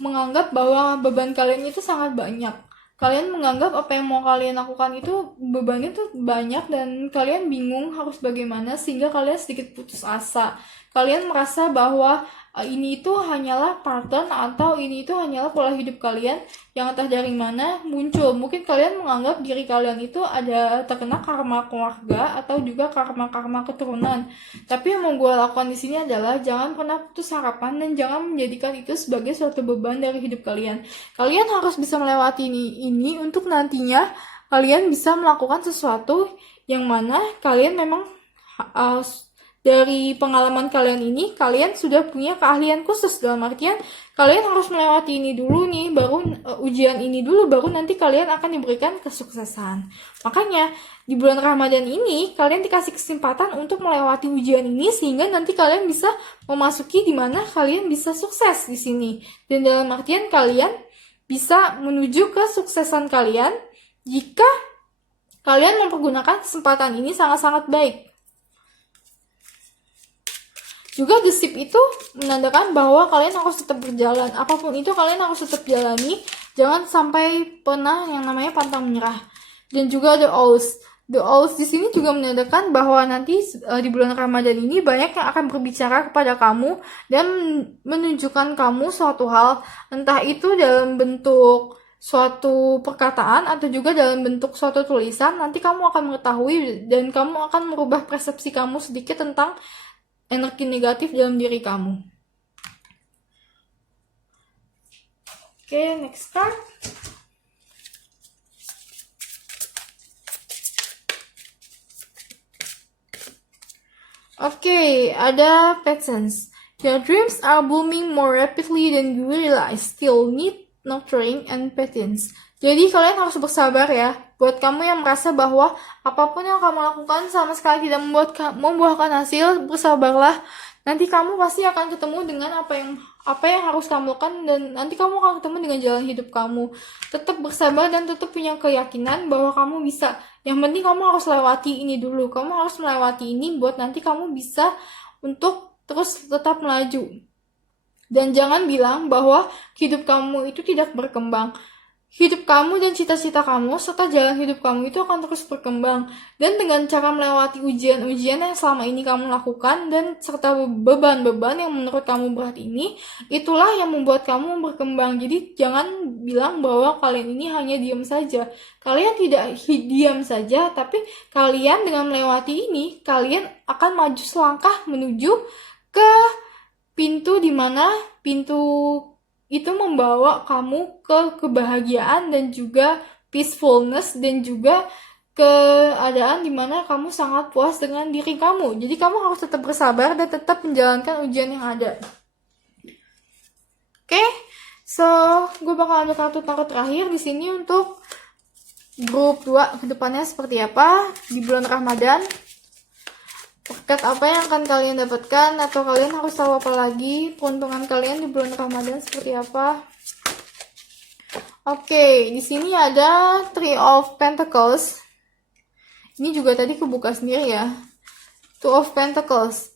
menganggap bahwa beban kalian itu sangat banyak. Kalian menganggap apa yang mau kalian lakukan itu bebannya tuh banyak, dan kalian bingung harus bagaimana, sehingga kalian sedikit putus asa. Kalian merasa bahwa ini itu hanyalah pattern atau ini itu hanyalah pola hidup kalian yang entah dari mana muncul. Mungkin kalian menganggap diri kalian itu ada terkena karma keluarga atau juga karma-karma keturunan. Tapi yang mau gue lakukan di sini adalah jangan pernah putus harapan dan jangan menjadikan itu sebagai suatu beban dari hidup kalian. Kalian harus bisa melewati ini untuk nantinya kalian bisa melakukan sesuatu yang mana kalian memang dari pengalaman kalian ini, kalian sudah punya keahlian khusus, dalam artian kalian harus melewati ini dulu nih, baru ujian ini dulu, baru nanti kalian akan diberikan kesuksesan. Makanya di bulan Ramadan ini kalian dikasih kesempatan untuk melewati ujian ini, sehingga nanti kalian bisa memasuki di mana kalian bisa sukses di sini. Dan dalam artian kalian bisa menuju kesuksesan kalian jika kalian mempergunakan kesempatan ini sangat-sangat baik. Juga the ship itu menandakan bahwa kalian harus tetap berjalan. Apapun itu kalian harus tetap jalani. Jangan sampai pernah yang namanya pantang menyerah. Dan juga the owls. The owls di sini juga menandakan bahwa nanti di bulan Ramadan ini banyak yang akan berbicara kepada kamu dan menunjukkan kamu suatu hal. Entah itu dalam bentuk suatu perkataan atau juga dalam bentuk suatu tulisan. Nanti kamu akan mengetahui dan kamu akan merubah persepsi kamu sedikit tentang energi negatif dalam diri kamu. Oke, next card. Oke, ada patience. Your dreams are blooming more rapidly than you realize. Still need nurturing and patience. Jadi kalian harus bersabar ya. Buat kamu yang merasa bahwa apapun yang kamu lakukan sama sekali tidak membuahkan hasil, bersabarlah. Nanti kamu pasti akan ketemu dengan apa yang harus kamu lakukan, dan nanti kamu akan ketemu dengan jalan hidup kamu. Tetap bersabar dan tetap punya keyakinan bahwa kamu bisa. Yang penting kamu harus lewati ini dulu. Kamu harus melewati ini buat nanti kamu bisa untuk terus tetap melaju. Dan jangan bilang bahwa hidup kamu itu tidak berkembang. hidup kamu dan cita-cita kamu serta jalan hidup kamu itu akan terus berkembang. Dan dengan cara melewati ujian-ujian yang selama ini kamu lakukan dan serta beban-beban yang menurut kamu berat ini, itulah yang membuat kamu berkembang. Jadi jangan bilang bahwa kalian ini hanya diam saja. Kalian tidak diam saja, tapi kalian dengan melewati ini, kalian akan maju selangkah menuju ke pintu di mana pintu itu membawa kamu ke kebahagiaan dan juga peacefulness dan juga keadaan dimana kamu sangat puas dengan diri kamu. Jadi kamu harus tetap bersabar dan tetap menjalankan ujian yang ada. Oke, so gue bakal ada kartu tarot terakhir di sini untuk grup 2 kedepannya seperti apa di bulan Ramadan. Berkat apa yang akan kalian dapatkan atau kalian harus tahu apa lagi, peruntungan kalian di bulan Ramadan seperti apa. Oke, di sini ada Three of Pentacles. Ini juga tadi kebuka sendiri ya. Two of Pentacles.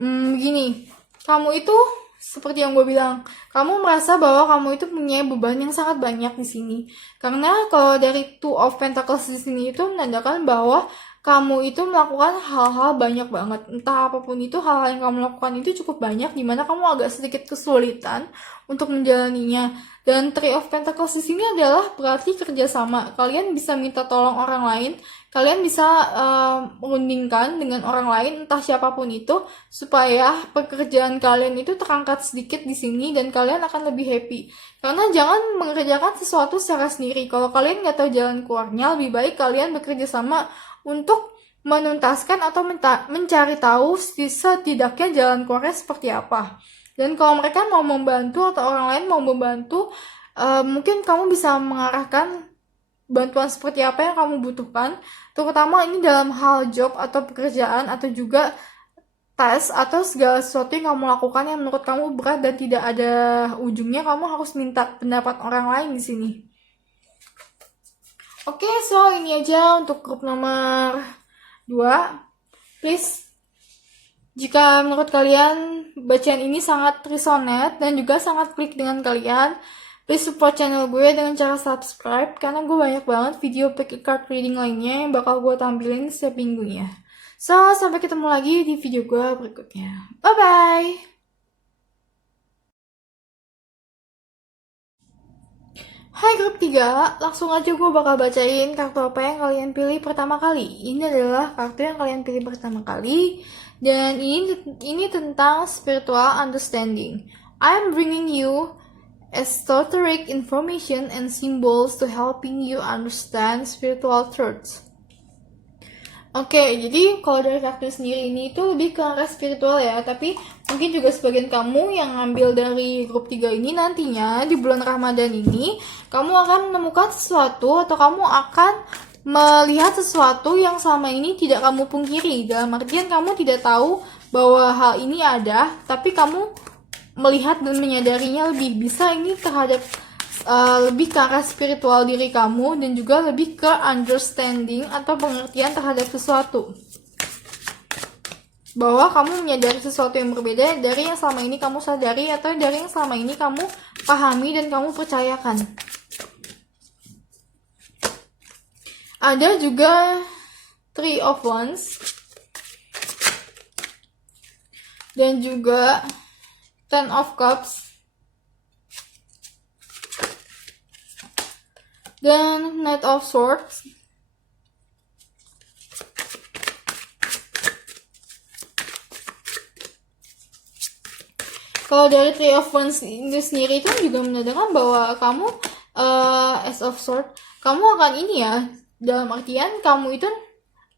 Begini, kamu itu seperti yang gue bilang, kamu merasa bahwa kamu itu punya beban yang sangat banyak di sini. Karena kalau dari Two of Pentacles di sini itu menandakan bahwa kamu itu melakukan hal-hal banyak banget. Entah apapun itu, hal-hal yang kamu lakukan itu cukup banyak, dimana kamu agak sedikit kesulitan untuk menjalaninya. Dan Three of Pentacles di sini adalah berarti kerjasama. Kalian bisa minta tolong orang lain, kalian bisa merundingkan dengan orang lain, entah siapapun itu, supaya pekerjaan kalian itu terangkat sedikit di sini dan kalian akan lebih happy. Karena jangan mengerjakan sesuatu secara sendiri. Kalau kalian nggak tahu jalan keluarnya, lebih baik kalian bekerja sama untuk menuntaskan atau mencari tahu setidaknya jalan keluarnya seperti apa. Dan kalau mereka mau membantu atau orang lain mau membantu, mungkin kamu bisa mengarahkan bantuan seperti apa yang kamu butuhkan, terutama ini dalam hal job atau pekerjaan atau juga tes atau segala sesuatu yang kamu lakukan yang menurut kamu berat dan tidak ada ujungnya, kamu harus minta pendapat orang lain di sini. Oke, so ini aja untuk grup nomor 2. Please, jika menurut kalian bacaan ini sangat resonate dan juga sangat klik dengan kalian, please support channel gue dengan cara subscribe, karena gue banyak banget video pick card reading lainnya yang bakal gue tampilin setiap minggunya. So, sampai ketemu lagi di video gue berikutnya. Bye-bye! Hai grup 3, langsung aja gue bakal bacain kartu apa yang kalian pilih pertama kali. Ini adalah kartu yang kalian pilih pertama kali, dan ini tentang spiritual understanding. I'm bringing you esoteric information and symbols to helping you understand spiritual truths. Oke, jadi kalau dari kartu sendiri ini itu lebih ke arah spiritual ya, tapi mungkin juga sebagian kamu yang ngambil dari grup 3 ini nantinya di bulan Ramadan ini, kamu akan menemukan sesuatu atau kamu akan melihat sesuatu yang selama ini tidak kamu pungkiri. Dalam artian kamu tidak tahu bahwa hal ini ada, tapi kamu melihat dan menyadarinya lebih. Bisa ini terhadap lebih ke arah spiritual diri kamu dan juga lebih ke understanding atau pengertian terhadap sesuatu. Bahwa kamu menyadari sesuatu yang berbeda dari yang selama ini kamu sadari atau dari yang selama ini kamu pahami dan kamu percayakan. Ada juga Three of Wands dan juga Ten of Cups dan Knight of Swords. Kalau dari Three of Wands ini sendiri itu juga menandakan bahwa kamu Ace of Swords, kamu akan ini ya, dalam artian kamu itu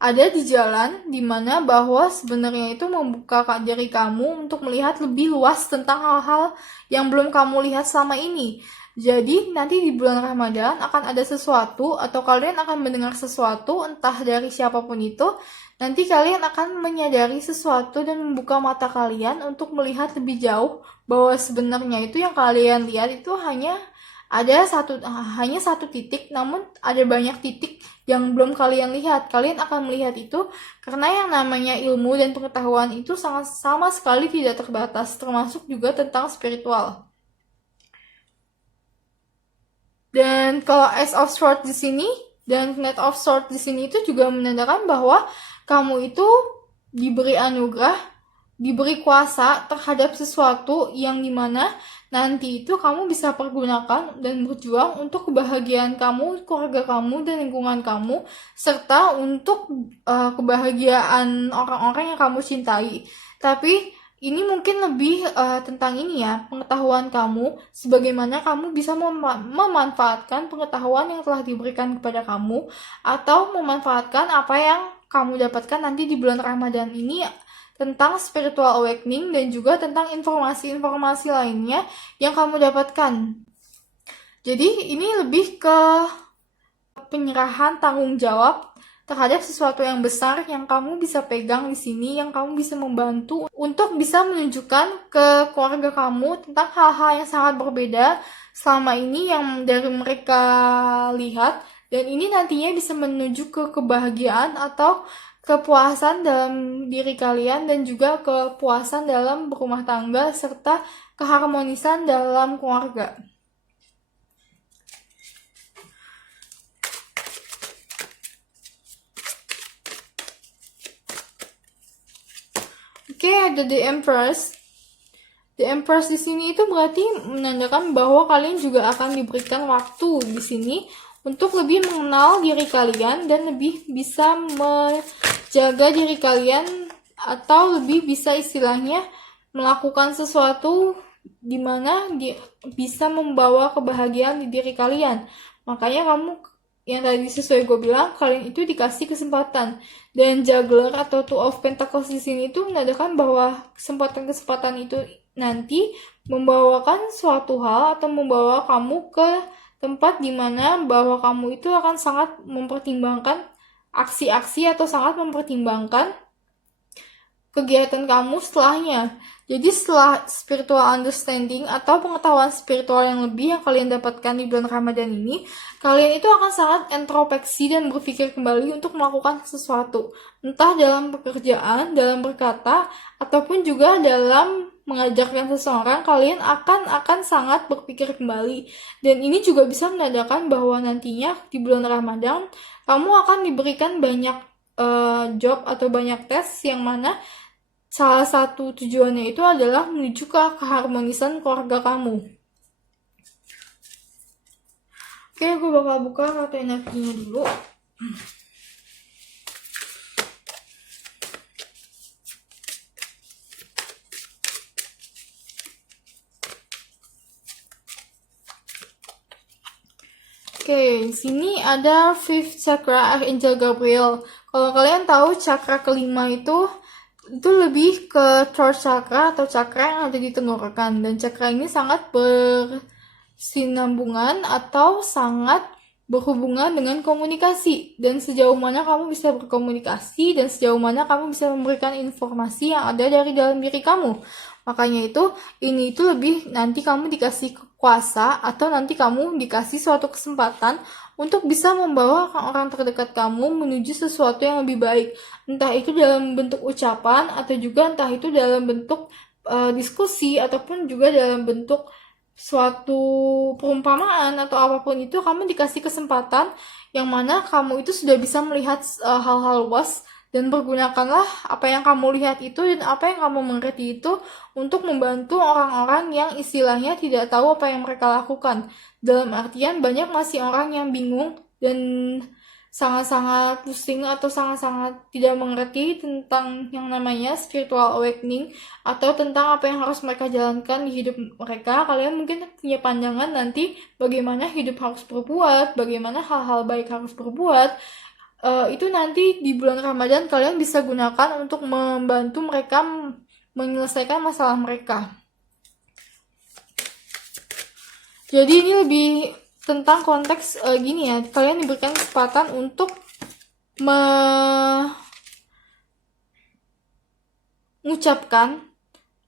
ada di jalan dimana bahwa sebenarnya itu membuka diri kamu untuk melihat lebih luas tentang hal-hal yang belum kamu lihat selama ini. Jadi nanti di bulan Ramadan akan ada sesuatu atau kalian akan mendengar sesuatu entah dari siapapun itu. Nanti kalian akan menyadari sesuatu dan membuka mata kalian untuk melihat lebih jauh bahwa sebenarnya itu yang kalian lihat itu hanya satu titik, namun ada banyak titik yang belum kalian lihat. Kalian akan melihat itu karena yang namanya ilmu dan pengetahuan itu sama sekali tidak terbatas, termasuk juga tentang spiritual. Dan kalau Ace of Swords di sini dan Knight of Swords di sini itu juga menandakan bahwa kamu itu diberi anugerah, diberi kuasa terhadap sesuatu yang dimana nanti itu kamu bisa pergunakan dan berjuang untuk kebahagiaan kamu, keluarga kamu, dan lingkungan kamu, serta untuk kebahagiaan orang-orang yang kamu cintai. Tapi ini mungkin lebih tentang ini ya, pengetahuan kamu, sebagaimana kamu bisa memanfaatkan pengetahuan yang telah diberikan kepada kamu, atau memanfaatkan apa yang kamu dapatkan nanti di bulan Ramadan ini tentang spiritual awakening dan juga tentang informasi-informasi lainnya yang kamu dapatkan. Jadi ini lebih ke penyerahan tanggung jawab terhadap sesuatu yang besar yang kamu bisa pegang di sini, yang kamu bisa membantu untuk bisa menunjukkan ke keluarga kamu tentang hal-hal yang sangat berbeda selama ini yang dari mereka lihat, dan ini nantinya bisa menuju ke kebahagiaan atau kepuasan dalam diri kalian dan juga kepuasan dalam berumah tangga serta keharmonisan dalam keluarga. Oke, ada The Empress. The Empress di sini itu berarti menandakan bahwa kalian juga akan diberikan waktu di sini untuk lebih mengenal diri kalian dan lebih bisa menjaga diri kalian, atau lebih bisa istilahnya melakukan sesuatu di mana bisa membawa kebahagiaan di diri kalian. Makanya kamu yang tadi sesuai gue bilang, kalian itu dikasih kesempatan. Dan Juggler atau Two of Pentacles di sini itu menandakan bahwa kesempatan-kesempatan itu nanti membawakan suatu hal atau membawa kamu ke tempat dimana bahwa kamu itu akan sangat mempertimbangkan aksi-aksi atau sangat mempertimbangkan kegiatan kamu setelahnya. Jadi setelah spiritual understanding atau pengetahuan spiritual yang lebih yang kalian dapatkan di bulan Ramadan ini, kalian itu akan sangat introspeksi dan berpikir kembali untuk melakukan sesuatu. Entah dalam pekerjaan, dalam berkata, ataupun juga dalam mengajarkan seseorang, kalian akan sangat berpikir kembali. Dan ini juga bisa menandakan bahwa nantinya di bulan Ramadan, kamu akan diberikan banyak job atau banyak tes yang mana salah satu tujuannya itu adalah menuju ke keharmonisan keluarga kamu. Oke, gue bakal buka kartu energinya dulu. Oke, sini ada Fifth Chakra Archangel Gabriel. Kalau kalian tahu chakra kelima itu lebih ke throat chakra atau chakra yang ada di tenggorokan, dan chakra ini sangat bersinambungan atau sangat berhubungan dengan komunikasi, dan sejauh mana kamu bisa berkomunikasi dan sejauh mana kamu bisa memberikan informasi yang ada dari dalam diri kamu. Makanya ini lebih nanti kamu dikasih kuasa atau nanti kamu dikasih suatu kesempatan untuk bisa membawa orang terdekat kamu menuju sesuatu yang lebih baik. Entah itu dalam bentuk ucapan atau juga entah itu dalam bentuk diskusi ataupun juga dalam bentuk suatu perumpamaan atau apapun itu, kamu dikasih kesempatan yang mana kamu itu sudah bisa melihat hal-hal luas, dan pergunakanlah apa yang kamu lihat itu dan apa yang kamu mengerti itu untuk membantu orang-orang yang istilahnya tidak tahu apa yang mereka lakukan. Dalam artian banyak masih orang yang bingung dan sangat-sangat pusing atau sangat-sangat tidak mengerti tentang yang namanya spiritual awakening atau tentang apa yang harus mereka jalankan di hidup mereka. Kalian mungkin punya pandangan nanti bagaimana hidup harus berbuat, bagaimana hal-hal baik harus berbuat. Itu nanti di bulan Ramadan kalian bisa gunakan untuk membantu mereka menyelesaikan masalah mereka. Jadi ini lebih tentang konteks gini ya, kalian diberikan kesempatan untuk mengucapkan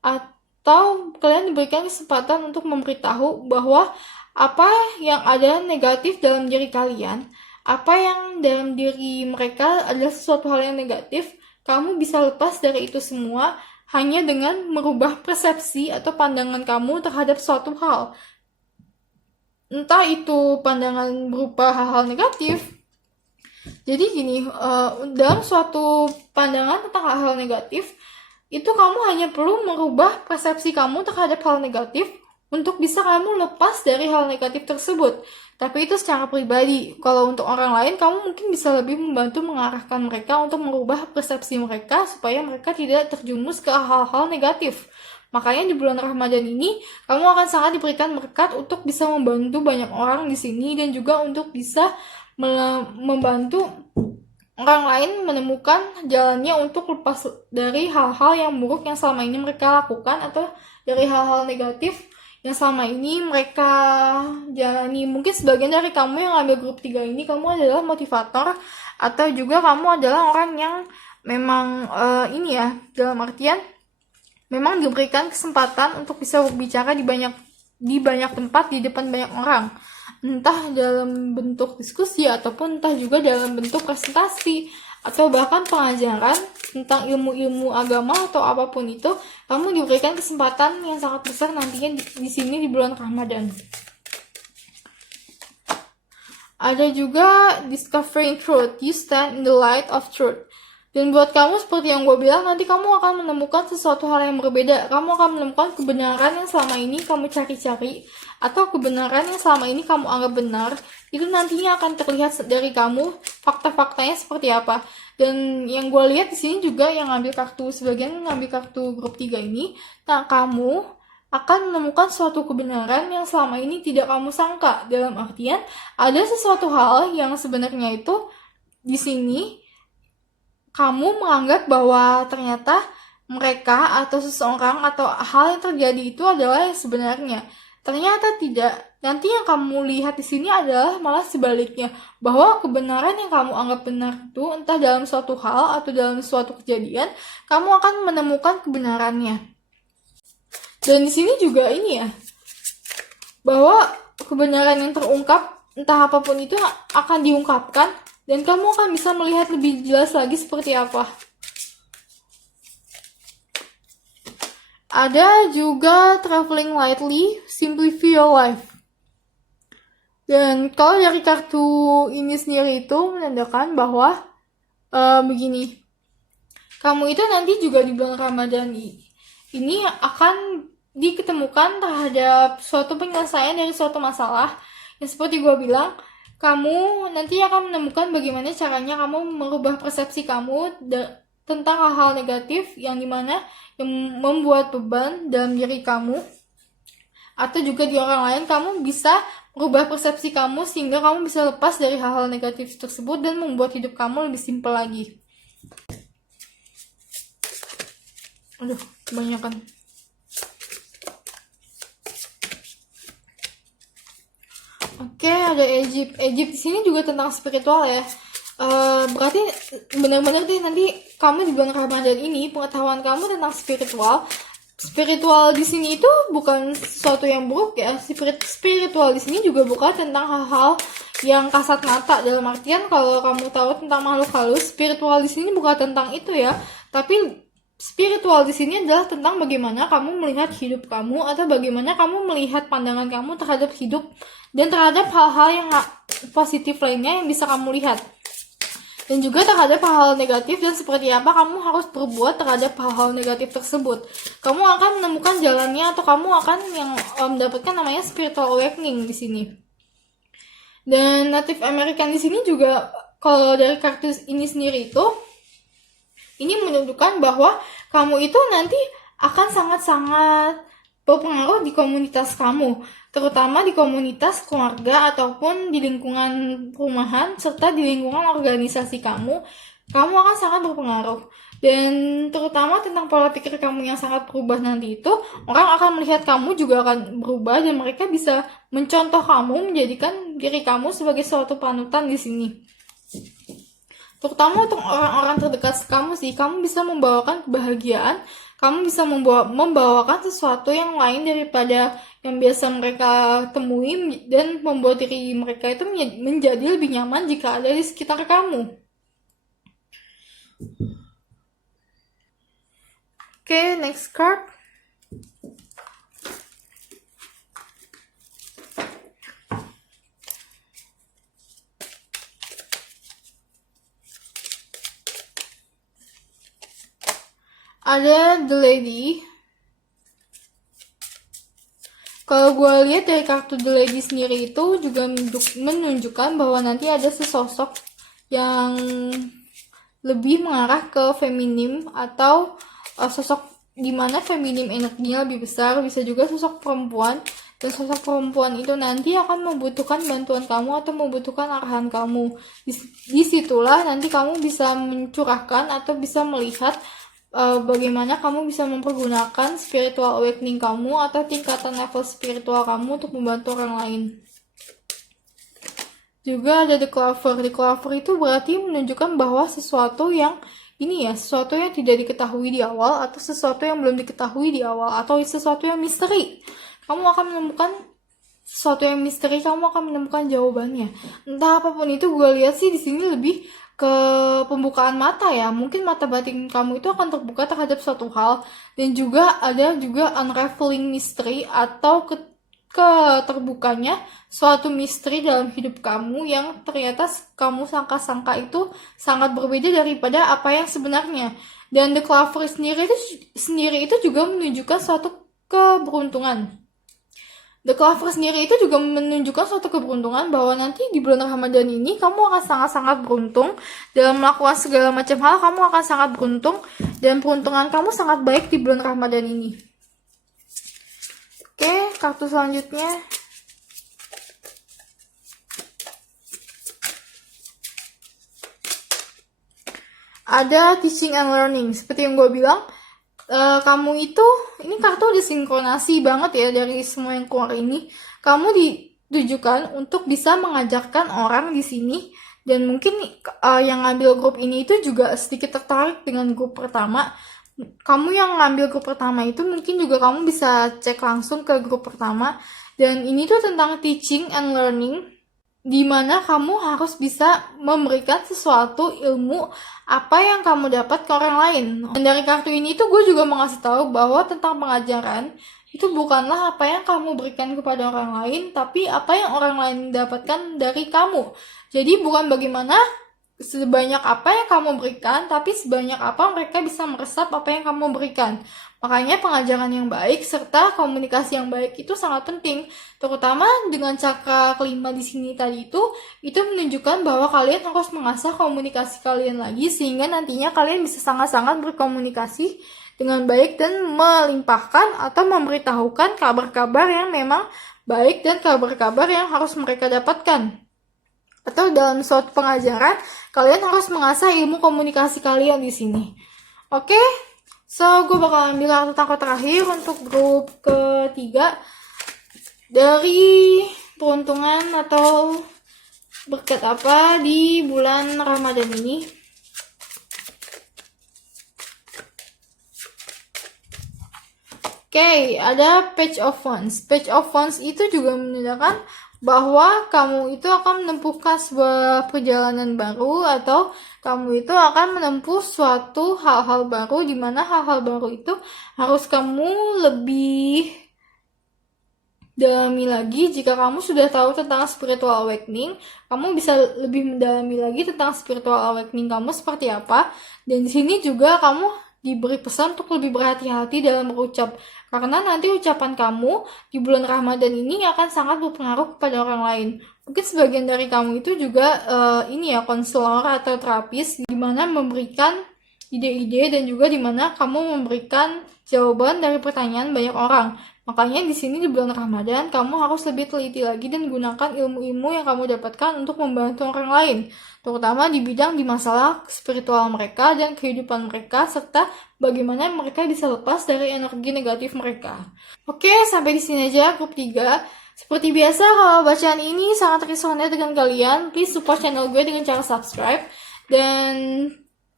atau kalian diberikan kesempatan untuk memberitahu bahwa apa yang ada negatif dalam diri kalian, apa yang dalam diri mereka adalah sesuatu hal yang negatif, kamu bisa lepas dari itu semua hanya dengan merubah persepsi atau pandangan kamu terhadap suatu hal. entah itu pandangan berupa hal-hal negatif. Jadi gini, dalam suatu pandangan tentang hal-hal negatif, itu kamu hanya perlu merubah persepsi kamu terhadap hal negatif untuk bisa kamu lepas dari hal negatif tersebut. Tapi itu secara pribadi. Kalau untuk orang lain, kamu mungkin bisa lebih membantu mengarahkan mereka untuk merubah persepsi mereka supaya mereka tidak terjumus ke hal-hal negatif. Makanya di bulan Ramadan ini, kamu akan sangat diberikan berkat untuk bisa membantu banyak orang di sini dan juga untuk bisa membantu orang lain menemukan jalannya untuk lepas dari hal-hal yang buruk yang selama ini mereka lakukan atau dari hal-hal negatif yang selama ini mereka jalani. Mungkin sebagian dari kamu yang ambil grup 3 ini, kamu adalah motivator atau juga kamu adalah orang yang memang ini ya, dalam artian memang diberikan kesempatan untuk bisa berbicara di banyak tempat, di depan banyak orang. Entah dalam bentuk diskusi ataupun entah juga dalam bentuk presentasi atau bahkan pengajaran tentang ilmu-ilmu agama atau apapun itu, kamu diberikan kesempatan yang sangat besar nantinya di sini di bulan Ramadan. Ada juga discovering truth, you stand in the light of truth. Dan buat kamu seperti yang gue bilang, nanti kamu akan menemukan sesuatu hal yang berbeda. Kamu akan menemukan kebenaran yang selama ini kamu cari-cari, atau kebenaran yang selama ini kamu anggap benar. Itu nantinya akan terlihat dari kamu, fakta-faktanya seperti apa. Dan yang gue lihat di sini juga yang ngambil kartu, sebagian ngambil kartu grup 3 ini, nah kamu akan menemukan suatu kebenaran yang selama ini tidak kamu sangka. Dalam artian, ada sesuatu hal yang sebenarnya itu di sini kamu menganggap bahwa ternyata mereka atau seseorang atau hal yang terjadi itu adalah yang sebenarnya. Ternyata tidak. Nanti yang kamu lihat di sini adalah malah sebaliknya, bahwa kebenaran yang kamu anggap benar itu entah dalam suatu hal atau dalam suatu kejadian, kamu akan menemukan kebenarannya. Dan di sini juga ini ya, bahwa kebenaran yang terungkap entah apapun itu akan diungkapkan dan kamu akan bisa melihat lebih jelas lagi seperti apa. Ada juga traveling lightly, simplify your life. Dan kalau dari kartu ini sendiri itu menandakan bahwa begini, kamu itu nanti juga di bulan Ramadan ini akan diketemukan terhadap suatu penyelesaian dari suatu masalah yang seperti gue bilang, kamu nanti akan menemukan bagaimana caranya kamu merubah persepsi kamu tentang hal-hal negatif yang dimana yang membuat beban dalam diri kamu atau juga di orang lain. Kamu bisa merubah persepsi kamu sehingga kamu bisa lepas dari hal-hal negatif tersebut dan membuat hidup kamu lebih simpel lagi. Aduh, kebanyakan. Oke, ada Egypt. Egypt di sini juga tentang spiritual ya. Berarti benar-benar deh nanti kamu di bulan Ramadan ini pengetahuan kamu tentang spiritual di sini itu bukan sesuatu yang buruk ya. Spiritual di sini juga bukan tentang hal-hal yang kasat mata. Dalam artian kalau kamu tahu tentang makhluk halus, spiritual di sini bukan tentang itu ya. Tapi spiritual di sini adalah tentang bagaimana kamu melihat hidup kamu atau bagaimana kamu melihat pandangan kamu terhadap hidup dan terhadap hal-hal yang positif lainnya yang bisa kamu lihat. Dan juga terhadap hal-hal negatif dan seperti apa kamu harus berbuat terhadap hal-hal negatif tersebut. Kamu akan menemukan jalannya atau kamu akan yang mendapatkan namanya spiritual awakening di sini. Dan Native American di sini juga kalau dari kartu ini sendiri itu ini menunjukkan bahwa kamu itu nanti akan sangat-sangat berpengaruh di komunitas kamu, terutama di komunitas keluarga ataupun di lingkungan perumahan serta di lingkungan organisasi kamu akan sangat berpengaruh. Dan terutama tentang pola pikir kamu yang sangat berubah nanti itu, orang akan melihat kamu juga akan berubah dan mereka bisa mencontoh kamu, menjadikan diri kamu sebagai suatu panutan di sini. Terutama untuk orang-orang terdekat kamu sih, kamu bisa membawakan kebahagiaan, kamu bisa membawakan sesuatu yang lain daripada yang biasa mereka temui dan membuat diri mereka itu menjadi lebih nyaman jika ada di sekitar kamu. Oke, next card. Ada The Lady. Kalau gue lihat dari kartu The Lady sendiri itu juga menunjukkan bahwa nanti ada sesosok yang lebih mengarah ke feminim atau sosok dimana feminim energinya lebih besar, bisa juga sosok perempuan, dan sosok perempuan itu nanti akan membutuhkan bantuan kamu atau membutuhkan arahan kamu. Disitulah nanti kamu bisa mencurahkan atau bisa melihat bagaimana kamu bisa mempergunakan spiritual awakening kamu atau tingkatan level spiritual kamu untuk membantu orang lain. Juga ada The Clover. The Clover itu berarti menunjukkan bahwa sesuatu yang sesuatu yang tidak diketahui di awal, atau sesuatu yang belum diketahui di awal, atau sesuatu yang misteri. Kamu akan menemukan sesuatu yang misteri, kamu akan menemukan jawabannya. Entah apapun itu, gue lihat sih di sini lebih ke pembukaan mata ya. Mungkin mata batin kamu itu akan terbuka terhadap suatu hal, dan juga ada juga unraveling misteri atau terbukanya suatu misteri dalam hidup kamu yang ternyata kamu sangka-sangka itu sangat berbeda daripada apa yang sebenarnya. Dan The Clover sendiri itu juga menunjukkan suatu keberuntungan. The Clover sendiri itu juga menunjukkan suatu keberuntungan bahwa nanti di bulan Ramadan ini kamu akan sangat-sangat beruntung dalam melakukan segala macam hal. Kamu akan sangat beruntung dan peruntungan kamu sangat baik di bulan Ramadan ini. Oke, kartu selanjutnya. Ada Teaching and Learning. Seperti yang gue bilang, kamu itu, ini kartu udah sinkronasi banget ya dari semua yang keluar ini. Kamu ditujukan untuk bisa mengajarkan orang di sini, dan mungkin yang ngambil grup ini itu juga sedikit tertarik dengan grup pertama. Kamu yang ngambil grup pertama itu mungkin juga kamu bisa cek langsung ke grup pertama, dan ini tuh tentang teaching and learning, di mana kamu harus bisa memberikan sesuatu ilmu apa yang kamu dapat ke orang lain. Dan dari kartu ini tuh gue juga mau ngasih tahu bahwa tentang pengajaran itu bukanlah apa yang kamu berikan kepada orang lain, tapi apa yang orang lain dapatkan dari kamu. Jadi bukan bagaimana sebanyak apa yang kamu berikan, tapi sebanyak apa mereka bisa meresap apa yang kamu berikan. Makanya pengajaran yang baik serta komunikasi yang baik itu sangat penting, terutama dengan cakra kelima di sini tadi itu menunjukkan bahwa kalian harus mengasah komunikasi kalian lagi, sehingga nantinya kalian bisa sangat-sangat berkomunikasi dengan baik dan melimpahkan atau memberitahukan kabar-kabar yang memang baik dan kabar-kabar yang harus mereka dapatkan. Atau dalam suatu pengajaran, kalian harus mengasah ilmu komunikasi kalian di sini. Oke? So, gue bakal ambil kartu tangkap terakhir untuk grup ketiga dari peruntungan atau berkat apa di bulan Ramadan ini. Oke, ada Page of Wands. Page of Wands itu juga menandakan bahwa kamu itu akan menempuhkan sebuah perjalanan baru, atau kamu itu akan menempuh suatu hal-hal baru, di mana hal-hal baru itu harus kamu lebih dalami lagi. Jika kamu sudah tahu tentang spiritual awakening, kamu bisa lebih mendalami lagi tentang spiritual awakening kamu seperti apa. Dan di sini juga kamu diberi pesan untuk lebih berhati-hati dalam berucap, karena nanti ucapan kamu di bulan Ramadan ini akan sangat berpengaruh kepada orang lain. Mungkin sebagian dari kamu itu juga konselor atau terapis, di mana memberikan ide-ide dan juga di mana kamu memberikan jawaban dari pertanyaan banyak orang. Makanya di sini di bulan Ramadan kamu harus lebih teliti lagi dan gunakan ilmu-ilmu yang kamu dapatkan untuk membantu orang lain, terutama di bidang di masalah spiritual mereka dan kehidupan mereka, serta bagaimana mereka bisa lepas dari energi negatif mereka. Oke, sampai di sini aja grup 3. Seperti biasa, kalau bacaan ini sangat resonate dengan kalian, please support channel gue dengan cara subscribe. Dan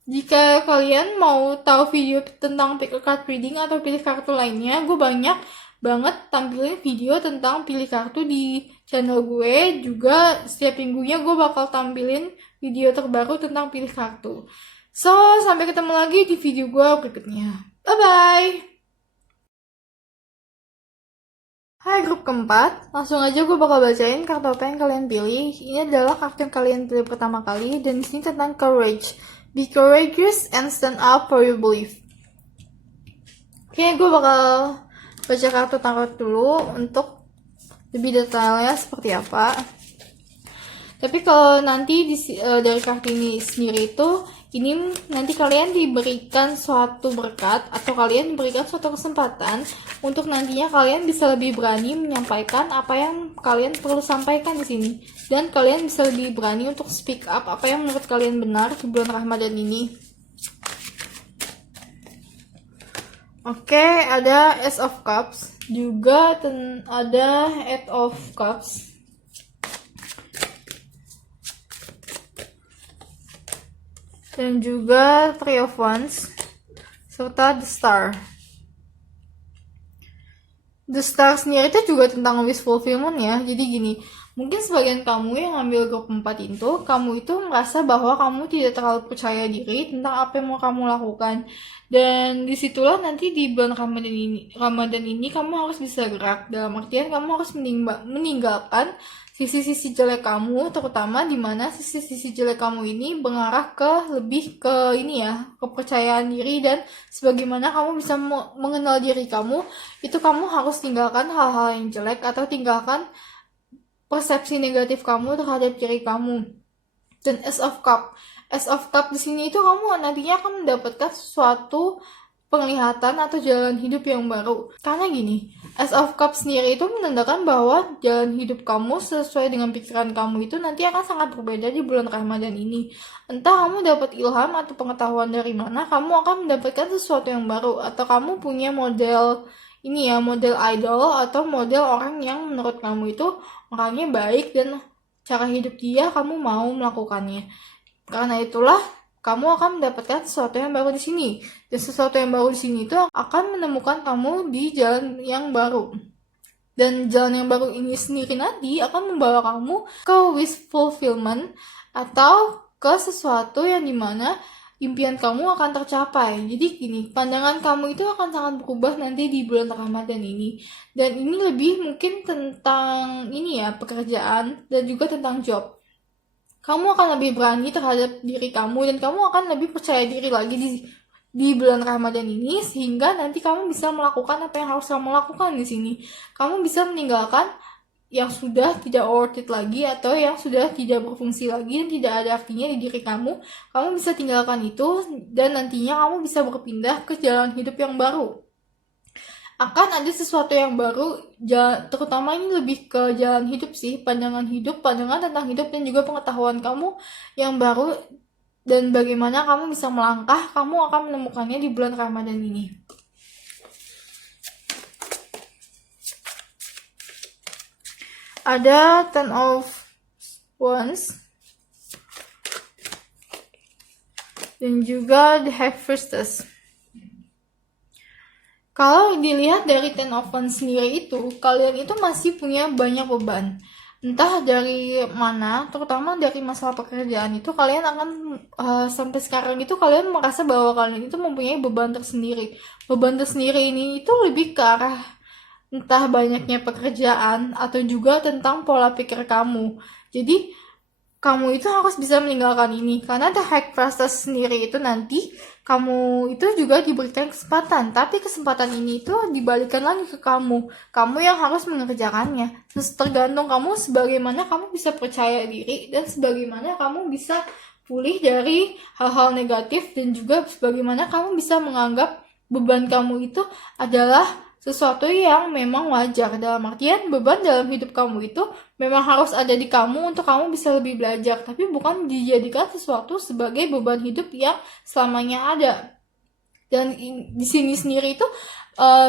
jika kalian mau tahu video tentang pick a card reading atau pilih kartu lainnya, gue banyak banget tampilin video tentang pilih kartu di channel gue. Juga setiap minggunya gue bakal tampilin video terbaru tentang pilih kartu. So, sampai ketemu lagi di video gue berikutnya. Bye-bye! Hai grup keempat, langsung aja gue bakal bacain kartu apa yang kalian pilih. Ini adalah kartu yang kalian pilih pertama kali, dan di sini tentang courage. Be courageous and stand up for your belief. Oke, gue bakal baca kartu tarot dulu untuk lebih detailnya seperti apa. Tapi kalau nanti dari kartu ini sendiri itu, ini nanti kalian diberikan suatu berkat atau kalian diberikan suatu kesempatan untuk nantinya kalian bisa lebih berani menyampaikan apa yang kalian perlu sampaikan di sini, dan kalian bisa lebih berani untuk speak up apa yang menurut kalian benar di bulan Ramadan ini. Oke, ada Ace of Cups, juga ada Eight of Cups, dan juga Three of Wands, serta The Star. The Star sendiri itu juga tentang wish fulfillment ya. Jadi gini, mungkin sebagian kamu yang ngambil grup 4 itu, kamu itu merasa bahwa kamu tidak terlalu percaya diri tentang apa yang mau kamu lakukan. Dan disitulah nanti di bulan Ramadan ini kamu harus bisa gerak. Dalam artian kamu harus meninggalkan sisi-sisi jelek kamu, terutama di mana sisi-sisi jelek kamu ini mengarah ke lebih ke ini ya, kepercayaan diri, dan sebagaimana kamu bisa mengenal diri kamu, itu kamu harus tinggalkan hal-hal yang jelek atau tinggalkan persepsi negatif kamu terhadap diri kamu. Dan Ace of Cup di sini itu kamu nantinya akan mendapatkan sesuatu penglihatan atau jalan hidup yang baru. Karena gini, Ace of Cup sendiri itu menandakan bahwa jalan hidup kamu sesuai dengan pikiran kamu itu nanti akan sangat berbeda di bulan Ramadan ini. Entah kamu dapat ilham atau pengetahuan dari mana, kamu akan mendapatkan sesuatu yang baru, atau kamu punya model ini ya, model idol atau model orang yang menurut kamu itu orangnya baik dan cara hidup dia kamu mau melakukannya. Karena itulah kamu akan mendapatkan sesuatu yang baru di sini. Dan sesuatu yang baru di sini itu akan menemukan kamu di jalan yang baru. Dan jalan yang baru ini sendiri nanti akan membawa kamu ke wish fulfillment atau ke sesuatu yang dimana impian kamu akan tercapai. Jadi gini, pandangan kamu itu akan sangat berubah nanti di bulan Ramadan ini. Dan ini lebih mungkin tentang ini ya, pekerjaan dan juga tentang job. Kamu akan lebih berani terhadap diri kamu dan kamu akan lebih percaya diri lagi di bulan Ramadan ini, sehingga nanti kamu bisa melakukan apa yang harus kamu lakukan di sini. Kamu bisa meninggalkan yang sudah tidak worth it lagi atau yang sudah tidak berfungsi lagi dan tidak ada artinya di diri kamu. Kamu bisa tinggalkan itu dan nantinya kamu bisa berpindah ke jalan hidup yang baru. Akan ada sesuatu yang baru, terutama ini lebih ke jalan hidup sih, pandangan tentang hidup, dan juga pengetahuan kamu yang baru, dan bagaimana kamu bisa melangkah, kamu akan menemukannya di bulan Ramadan ini. Ada Ten of Wands, dan juga The High Priestess. Kalau dilihat dari Ten of Wands sendiri itu, kalian itu masih punya banyak beban. Entah dari mana, terutama dari masalah pekerjaan itu, kalian akan sampai sekarang itu kalian merasa bahwa kalian itu mempunyai beban tersendiri. Beban tersendiri ini itu lebih ke arah entah banyaknya pekerjaan atau juga tentang pola pikir kamu. Jadi kamu itu harus bisa meninggalkan ini, karena The High Priestess sendiri itu nanti kamu itu juga diberikan kesempatan, tapi kesempatan ini itu dibalikan lagi ke kamu yang harus mengerjakannya. Terus tergantung kamu sebagaimana kamu bisa percaya diri dan sebagaimana kamu bisa pulih dari hal-hal negatif, dan juga sebagaimana kamu bisa menganggap beban kamu itu adalah sesuatu yang memang wajar. Dalam artian beban dalam hidup kamu itu memang harus ada di kamu untuk kamu bisa lebih belajar, tapi bukan dijadikan sesuatu sebagai beban hidup yang selamanya ada. Dan di sini sendiri itu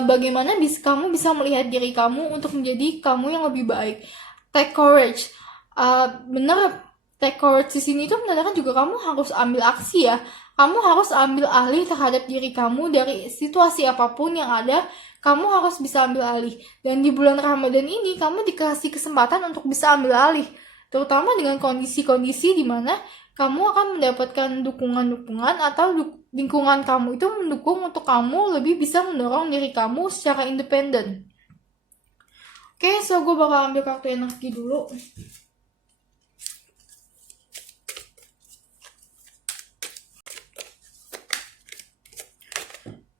bagaimana kamu bisa melihat diri kamu untuk menjadi kamu yang lebih baik. Take courage. Benar, take courage di sini itu menandakan juga kamu harus ambil aksi ya. Kamu harus ambil alih terhadap diri kamu dari situasi apapun yang ada. Kamu harus bisa ambil alih. Dan di bulan Ramadan ini kamu dikasih kesempatan untuk bisa ambil alih, terutama dengan kondisi-kondisi di mana kamu akan mendapatkan dukungan-dukungan atau lingkungan kamu itu mendukung untuk kamu lebih bisa mendorong diri kamu secara independen. Oke, so gue bakal ambil kartu energi dulu.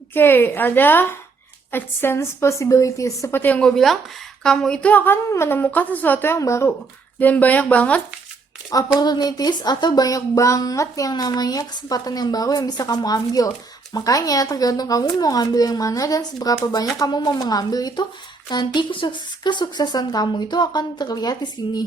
Oke, ada extends possibilities. Seperti yang gue bilang, kamu itu akan menemukan sesuatu yang baru. Dan banyak banget opportunities atau banyak banget yang namanya kesempatan yang baru yang bisa kamu ambil. Makanya tergantung kamu mau ngambil yang mana dan seberapa banyak kamu mau mengambil itu, nanti kesuksesan kamu itu akan terlihat di sini.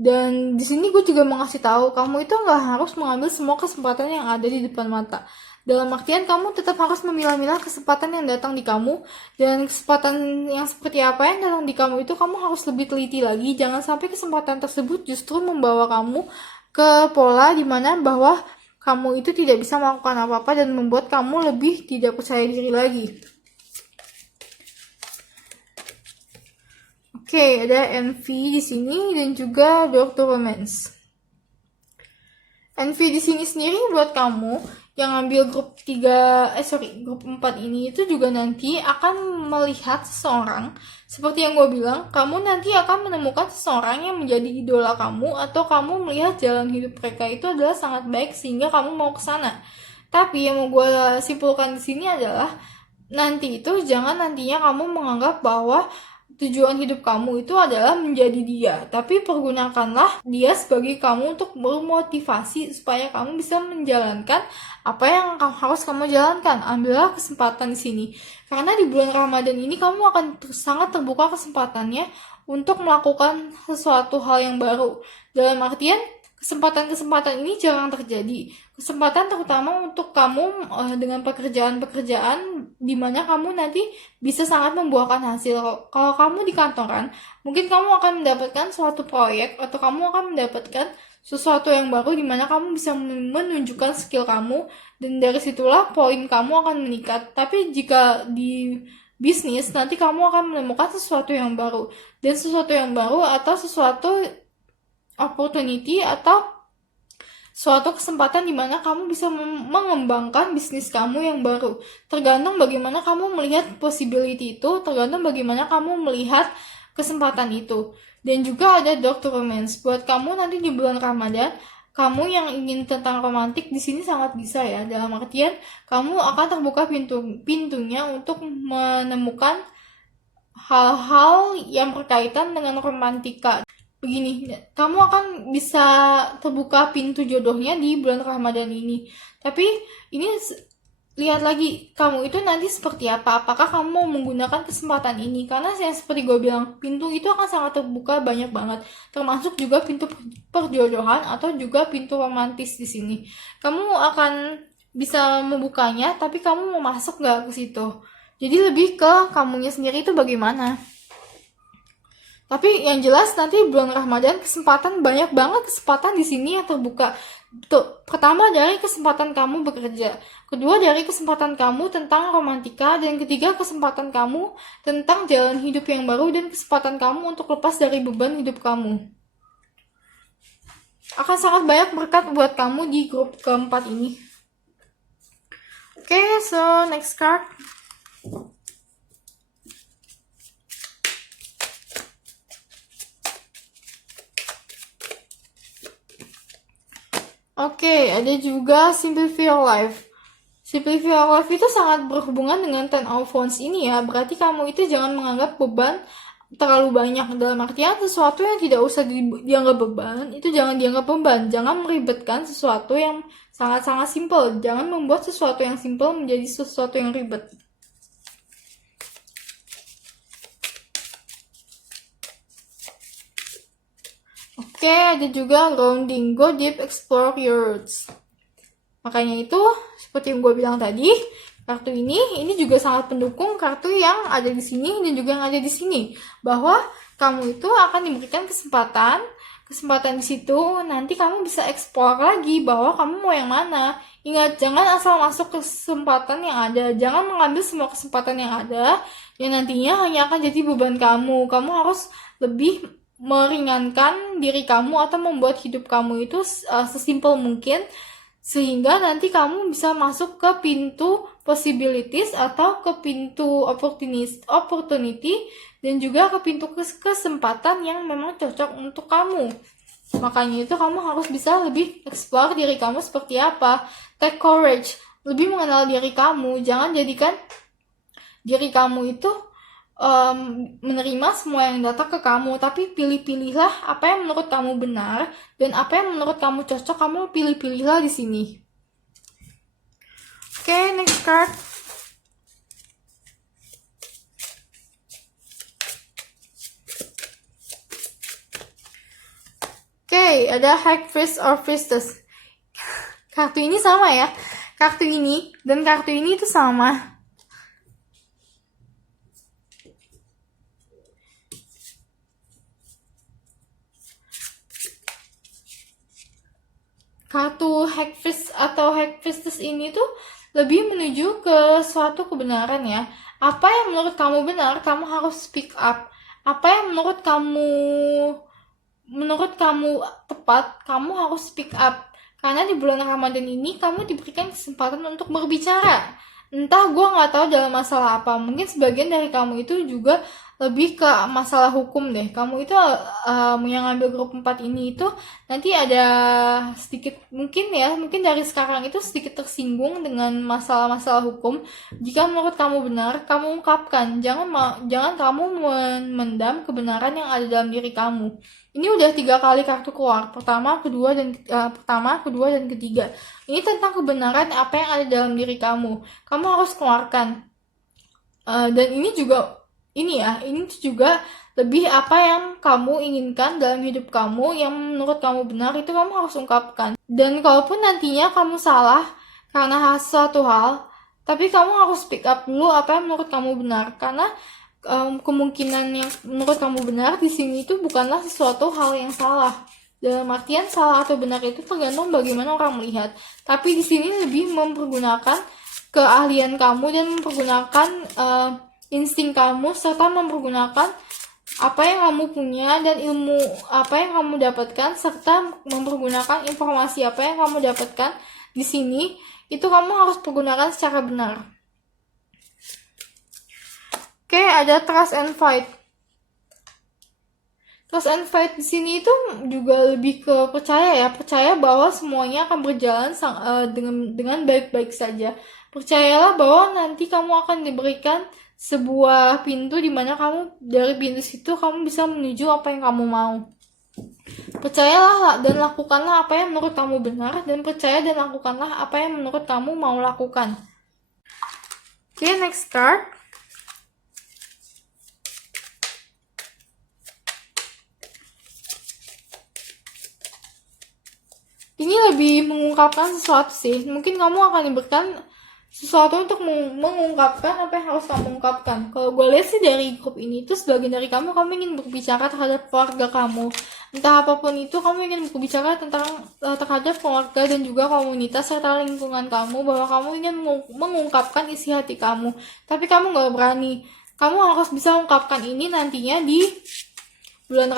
Dan di sini gue juga mau ngasih tahu, kamu itu nggak harus mengambil semua kesempatan yang ada di depan mata. Dalam artian kamu tetap harus memilah-milah kesempatan yang datang di kamu, dan kesempatan yang seperti apa yang datang di kamu itu kamu harus lebih teliti lagi. Jangan sampai kesempatan tersebut justru membawa kamu ke pola dimana bahwa kamu itu tidak bisa melakukan apa-apa dan membuat kamu lebih tidak percaya diri lagi. Oke, ada envy di sini dan juga door to romance. Envy di sini sendiri buat kamu yang ambil grup 4 ini itu juga nanti akan melihat seseorang, seperti yang gue bilang, kamu nanti akan menemukan seseorang yang menjadi idola kamu, atau kamu melihat jalan hidup mereka itu adalah sangat baik sehingga kamu mau ke sana. Tapi yang mau gue simpulkan di sini adalah nanti itu jangan nantinya kamu menganggap bahwa tujuan hidup kamu itu adalah menjadi dia, tapi pergunakanlah dia sebagai kamu untuk bermotivasi supaya kamu bisa menjalankan apa yang harus kamu jalankan. Ambillah kesempatan di sini, karena di bulan Ramadan ini kamu akan sangat terbuka kesempatannya untuk melakukan sesuatu hal yang baru. Dalam artian, kesempatan-kesempatan ini jarang terjadi. Kesempatan terutama untuk kamu dengan pekerjaan-pekerjaan di mana kamu nanti bisa sangat membuahkan hasil. Kalau kamu di kantoran, mungkin kamu akan mendapatkan suatu proyek atau kamu akan mendapatkan sesuatu yang baru di mana kamu bisa menunjukkan skill kamu, dan dari situlah poin kamu akan meningkat. Tapi jika di bisnis, nanti kamu akan menemukan sesuatu yang baru, dan sesuatu yang baru atau sesuatu opportunity atau suatu kesempatan di mana kamu bisa mengembangkan bisnis kamu yang baru. Tergantung bagaimana kamu melihat possibility itu, tergantung bagaimana kamu melihat kesempatan itu. Dan juga ada door to romance. Buat kamu nanti di bulan Ramadan, kamu yang ingin tentang romantik di sini sangat bisa ya. Dalam artian kamu akan terbuka pintunya untuk menemukan hal-hal yang berkaitan dengan romantika. Begini, kamu akan bisa terbuka pintu jodohnya di bulan Ramadan ini. Tapi ini lihat lagi, kamu itu nanti seperti apa. Apakah kamu mau menggunakan kesempatan ini? Karena yang seperti gue bilang, pintu itu akan sangat terbuka banyak banget. Termasuk juga pintu perjodohan atau juga pintu romantis di sini. Kamu akan bisa membukanya, tapi kamu mau masuk gak ke situ? Jadi lebih ke kamunya sendiri itu bagaimana. Tapi yang jelas nanti bulan Ramadan banyak banget kesempatan di sini yang terbuka. Tuh, pertama dari kesempatan kamu bekerja, kedua dari kesempatan kamu tentang romantika, dan ketiga kesempatan kamu tentang jalan hidup yang baru dan kesempatan kamu untuk lepas dari beban hidup kamu. Akan sangat banyak berkat buat kamu di grup keempat ini. Oke, so next card. Oke, ada juga Simplify Your Life. Simplify Your Life itu sangat berhubungan dengan Ten of Wands ini ya. Berarti kamu itu jangan menganggap beban terlalu banyak. Dalam artian sesuatu yang tidak usah dianggap beban, itu jangan dianggap beban. Jangan meribetkan sesuatu yang sangat-sangat simple. Jangan membuat sesuatu yang simple menjadi sesuatu yang ribet. Oke, ada juga grounding. Go deep, explore your roots. Makanya itu, seperti yang gue bilang tadi, kartu ini juga sangat pendukung kartu yang ada di sini dan juga yang ada di sini. Bahwa kamu itu akan diberikan kesempatan di situ, nanti kamu bisa explore lagi bahwa kamu mau yang mana. Ingat, jangan asal masuk kesempatan yang ada. Jangan mengambil semua kesempatan yang ada, yang nantinya hanya akan jadi beban kamu. Kamu harus lebih meringankan diri kamu atau membuat hidup kamu itu sesimpel mungkin, sehingga nanti kamu bisa masuk ke pintu possibilities atau ke pintu opportunity dan juga ke pintu kesempatan yang memang cocok untuk kamu. Makanya itu kamu harus bisa lebih explore diri kamu seperti apa. Take courage, lebih mengenal diri kamu. Jangan jadikan diri kamu itu menerima semua yang datang ke kamu, tapi pilih-pilihlah apa yang menurut kamu benar dan apa yang menurut kamu cocok. Kamu pilih-pilihlah di sini. Oke, next card. Oke, ada High Priest or Priestess. Kartu ini sama ya. Kartu ini dan kartu ini itu sama. Kartu High Priest atau High Priestess ini tuh lebih menuju ke suatu kebenaran ya. Apa yang menurut kamu benar, kamu harus speak up. Apa yang menurut kamu tepat, kamu harus speak up. Karena di bulan Ramadan ini kamu diberikan kesempatan untuk berbicara. Entah gue nggak tahu dalam masalah apa. Mungkin sebagian dari kamu itu juga lebih ke masalah hukum deh. Kamu itu yang ngambil grup 4 ini itu nanti ada sedikit mungkin dari sekarang itu sedikit tersinggung dengan masalah-masalah hukum. Jika menurut kamu benar, kamu ungkapkan. Jangan kamu memendam kebenaran yang ada dalam diri kamu. Ini udah 3 kali kartu keluar. Pertama, kedua, dan ketiga. Ini tentang kebenaran apa yang ada dalam diri kamu. Kamu harus keluarkan. Dan ini juga lebih apa yang kamu inginkan dalam hidup kamu, yang menurut kamu benar, itu kamu harus ungkapkan. Dan kalaupun nantinya kamu salah karena suatu hal, tapi kamu harus speak up dulu apa yang menurut kamu benar. Karena kemungkinan yang menurut kamu benar di sini itu bukanlah sesuatu hal yang salah. Dalam artian salah atau benar itu tergantung bagaimana orang melihat. Tapi di sini lebih mempergunakan keahlian kamu dan mempergunakan insting kamu, serta mempergunakan apa yang kamu punya dan ilmu apa yang kamu dapatkan, serta mempergunakan informasi apa yang kamu dapatkan di sini. Itu kamu harus pergunakan secara benar. Oke, ada Trust and Fight. Trust and Fight di sini itu juga lebih ke percaya bahwa semuanya akan berjalan dengan baik-baik saja. Percayalah bahwa nanti kamu akan diberikan sebuah pintu di mana dari pintu situ kamu bisa menuju apa yang kamu mau. Percayalah dan lakukanlah apa yang menurut kamu benar, dan percaya dan lakukanlah apa yang menurut kamu mau lakukan. Oke, next card. Ini lebih mengungkapkan sesuatu sih. Mungkin kamu akan diberikan sesuatu untuk mengungkapkan apa yang harus kamu ungkapkan. Kalau gue lihat sih dari grup ini itu sebagian dari kamu ingin berbicara terhadap keluarga kamu. Entah apapun itu, kamu ingin berbicara terhadap keluarga dan juga komunitas serta lingkungan kamu, bahwa kamu ingin mengungkapkan isi hati kamu. Tapi kamu gak berani. Kamu harus bisa ungkapkan ini nantinya di bulan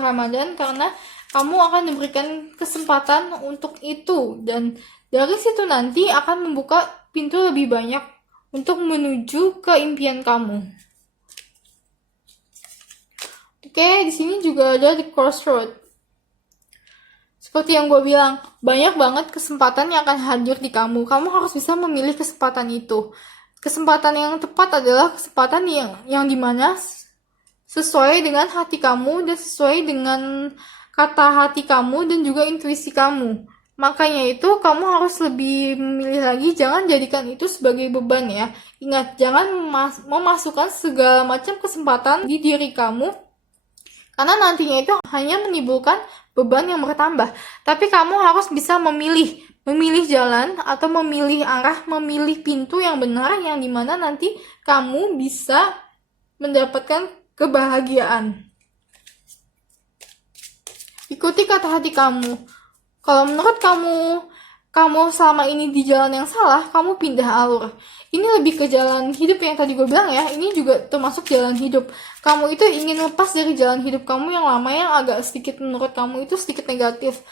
Ramadan karena kamu akan diberikan kesempatan untuk itu, dan dari situ nanti akan membuka pintu lebih banyak untuk menuju ke impian kamu. Oke, di sini juga ada The Crossroad. Seperti yang gue bilang, banyak banget kesempatan yang akan hadir di kamu. Kamu harus bisa memilih kesempatan itu. Kesempatan yang tepat adalah kesempatan yang dimana sesuai dengan hati kamu dan sesuai dengan kata hati kamu dan juga intuisi kamu. Makanya itu kamu harus lebih memilih lagi, jangan jadikan itu sebagai beban ya. Ingat, jangan memasukkan segala macam kesempatan di diri kamu, karena nantinya itu hanya menimbulkan beban yang bertambah. Tapi kamu harus bisa memilih jalan atau memilih arah, memilih pintu yang benar, yang dimana nanti kamu bisa mendapatkan kebahagiaan. Ikuti kata hati kamu. Kalau menurut kamu selama ini di jalan yang salah, kamu pindah alur. Ini lebih ke jalan hidup yang tadi gue bilang ya. Ini juga termasuk jalan hidup. Kamu itu ingin lepas dari jalan hidup kamu yang lama, yang agak sedikit menurut kamu itu sedikit negatif.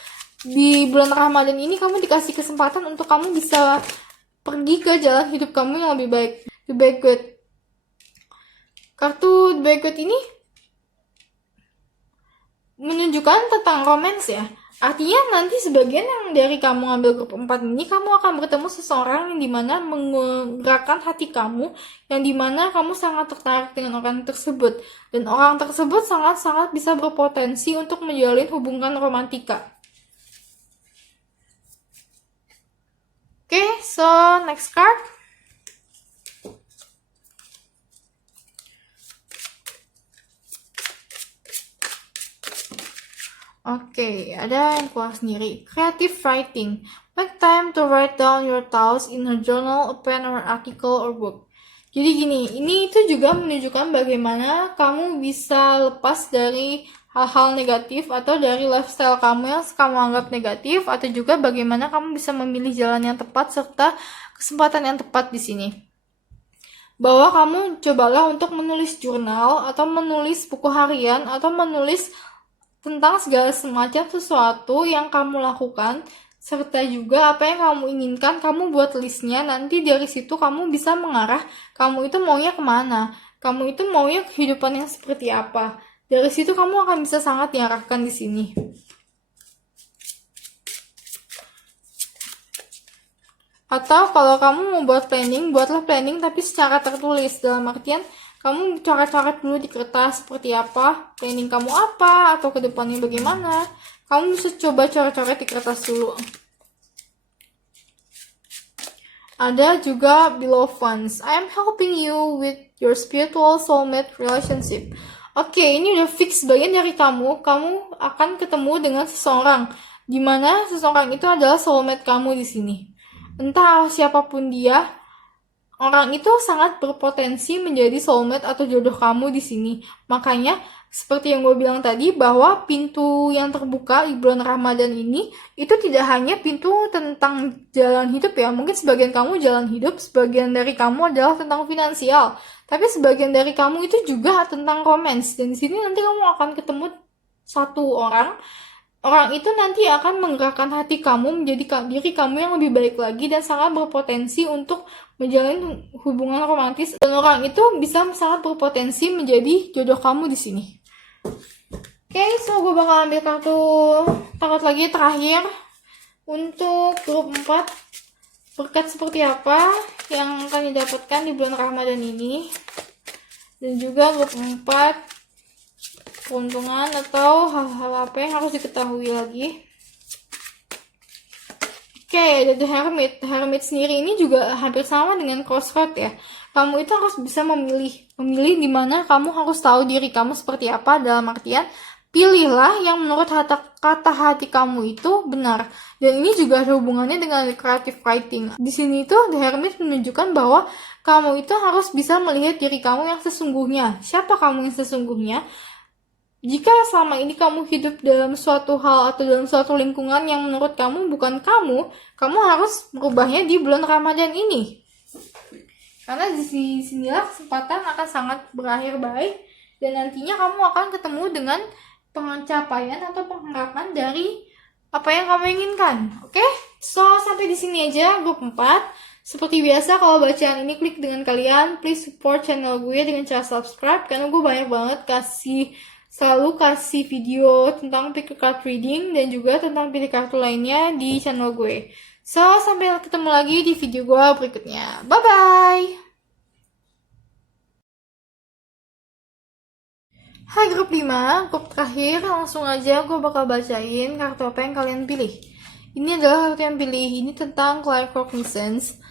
Di bulan Ramadan ini kamu dikasih kesempatan untuk kamu bisa pergi ke jalan hidup kamu yang lebih baik. The Banquet. Kartu The Banquet ini menunjukkan tentang romance ya. Artinya nanti sebagian yang dari kamu ngambil grup 4 ini, kamu akan bertemu seseorang yang dimana menggerakkan hati kamu, yang dimana kamu sangat tertarik dengan orang tersebut. Dan orang tersebut sangat-sangat bisa berpotensi untuk menjalin hubungan romantika. Oke, so next card. Oke, ada yang keluar sendiri. Creative writing. Make time to write down your thoughts in a journal, a pen, or article, or book. Jadi gini, ini itu juga menunjukkan bagaimana kamu bisa lepas dari hal-hal negatif atau dari lifestyle kamu yang kamu anggap negatif, atau juga bagaimana kamu bisa memilih jalan yang tepat serta kesempatan yang tepat di sini. Bahwa kamu cobalah untuk menulis jurnal atau menulis buku harian atau menulis tentang segala semacam sesuatu yang kamu lakukan, serta juga apa yang kamu inginkan, kamu buat listnya. Nanti dari situ kamu bisa mengarah, kamu itu maunya kemana, kamu itu maunya kehidupan yang seperti apa. Dari situ kamu akan bisa sangat diarahkan di sini. Atau kalau kamu mau buat planning, buatlah planning tapi secara tertulis, dalam artian kamu coret-coret dulu di kertas seperti apa, planning kamu apa, atau ke depannya bagaimana. Kamu bisa coba coret-coret di kertas dulu. Ada juga beloved ones. I am helping you with your spiritual soulmate relationship. Oke, ini udah fix bagian dari kamu. Kamu akan ketemu dengan seseorang, dimana seseorang itu adalah soulmate kamu di sini. Entah siapapun dia, orang itu sangat berpotensi menjadi soulmate atau jodoh kamu di sini. Makanya, seperti yang gue bilang tadi, bahwa pintu yang terbuka di bulan Ramadan ini, itu tidak hanya pintu tentang jalan hidup ya. Mungkin sebagian kamu jalan hidup, sebagian dari kamu adalah tentang finansial. Tapi sebagian dari kamu itu juga tentang romance. Dan di sini nanti kamu akan ketemu satu orang. Orang itu nanti akan menggerakkan hati kamu menjadi diri kamu yang lebih baik lagi dan sangat berpotensi untuk menjalin hubungan romantis. Dan orang itu bisa sangat berpotensi menjadi jodoh kamu di sini. Oke, so gue bakal ambil kartu tarot lagi terakhir untuk grup 4. Berkat seperti apa yang akan didapatkan di bulan Ramadan ini. Dan juga grup 4. Keuntungan atau hal-hal apa yang harus diketahui lagi. Oke, ada The Hermit. The Hermit sendiri ini juga hampir sama dengan Crossroad ya. Kamu itu harus bisa memilih di mana kamu harus tahu diri kamu seperti apa, dalam artian pilihlah yang menurut kata hati kamu itu benar. Dan ini juga ada hubungannya dengan creative writing. Di sini tuh The Hermit menunjukkan bahwa kamu itu harus bisa melihat diri kamu yang sesungguhnya. Siapa kamu yang sesungguhnya? Jika selama ini kamu hidup dalam suatu hal atau dalam suatu lingkungan yang menurut kamu bukan kamu harus merubahnya di bulan Ramadan ini. Karena di sinilah kesempatan akan sangat berakhir baik dan nantinya kamu akan ketemu dengan pencapaian atau pengharapan dari apa yang kamu inginkan. Oke? So, sampai di sini aja grup 4. Seperti biasa, kalau bacaan ini klik dengan kalian, please support channel gue dengan cara subscribe karena gue banyak banget selalu kasih video tentang pick card reading dan juga tentang pilih kartu lainnya di channel gue. So, sampai ketemu lagi di video gue berikutnya. Bye-bye! Hai grup 5, grup terakhir, langsung aja gue bakal bacain kartu apa yang kalian pilih. Ini adalah kartu yang pilih, ini tentang claircognizance.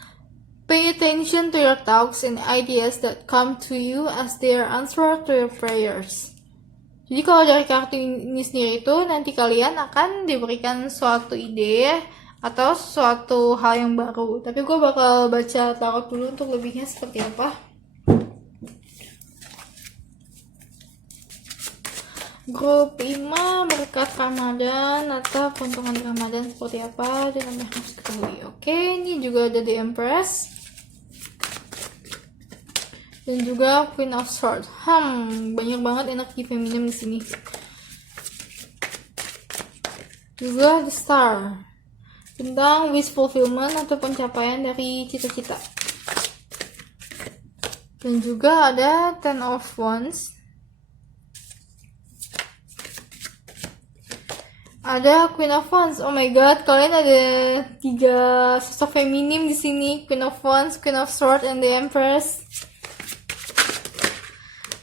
Pay attention to your thoughts and ideas that come to you as they are answer to your prayers. Jadi kalau dari kartu ini sendiri itu nanti kalian akan diberikan suatu ide atau suatu hal yang baru. Tapi gue bakal baca tarot dulu untuk lebihnya seperti apa. Grup 5 berkat Ramadan atau keuntungan Ramadan seperti apa dan yang harus diketahui. Oke, ini juga ada The Empress. Dan juga Queen of Swords. Banyak banget energi feminim di sini. Juga The Star. Tentang wish fulfillment atau pencapaian dari cita-cita. Dan juga ada Ten of Wands. Ada Queen of Wands. Oh my god, kalian ada 3 sosok feminim di sini. Queen of Wands, Queen of Swords, and the Empress.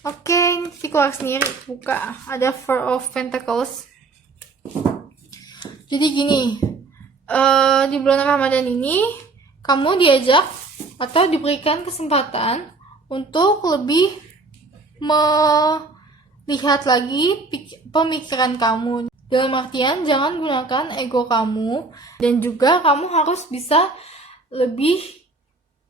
Oke, ini keluar sendiri. Buka. Ada Four of Pentacles. Jadi gini, di bulan Ramadan ini kamu diajak atau diberikan kesempatan untuk lebih melihat lagi pemikiran kamu. Dalam artian, jangan gunakan ego kamu, dan juga kamu harus bisa lebih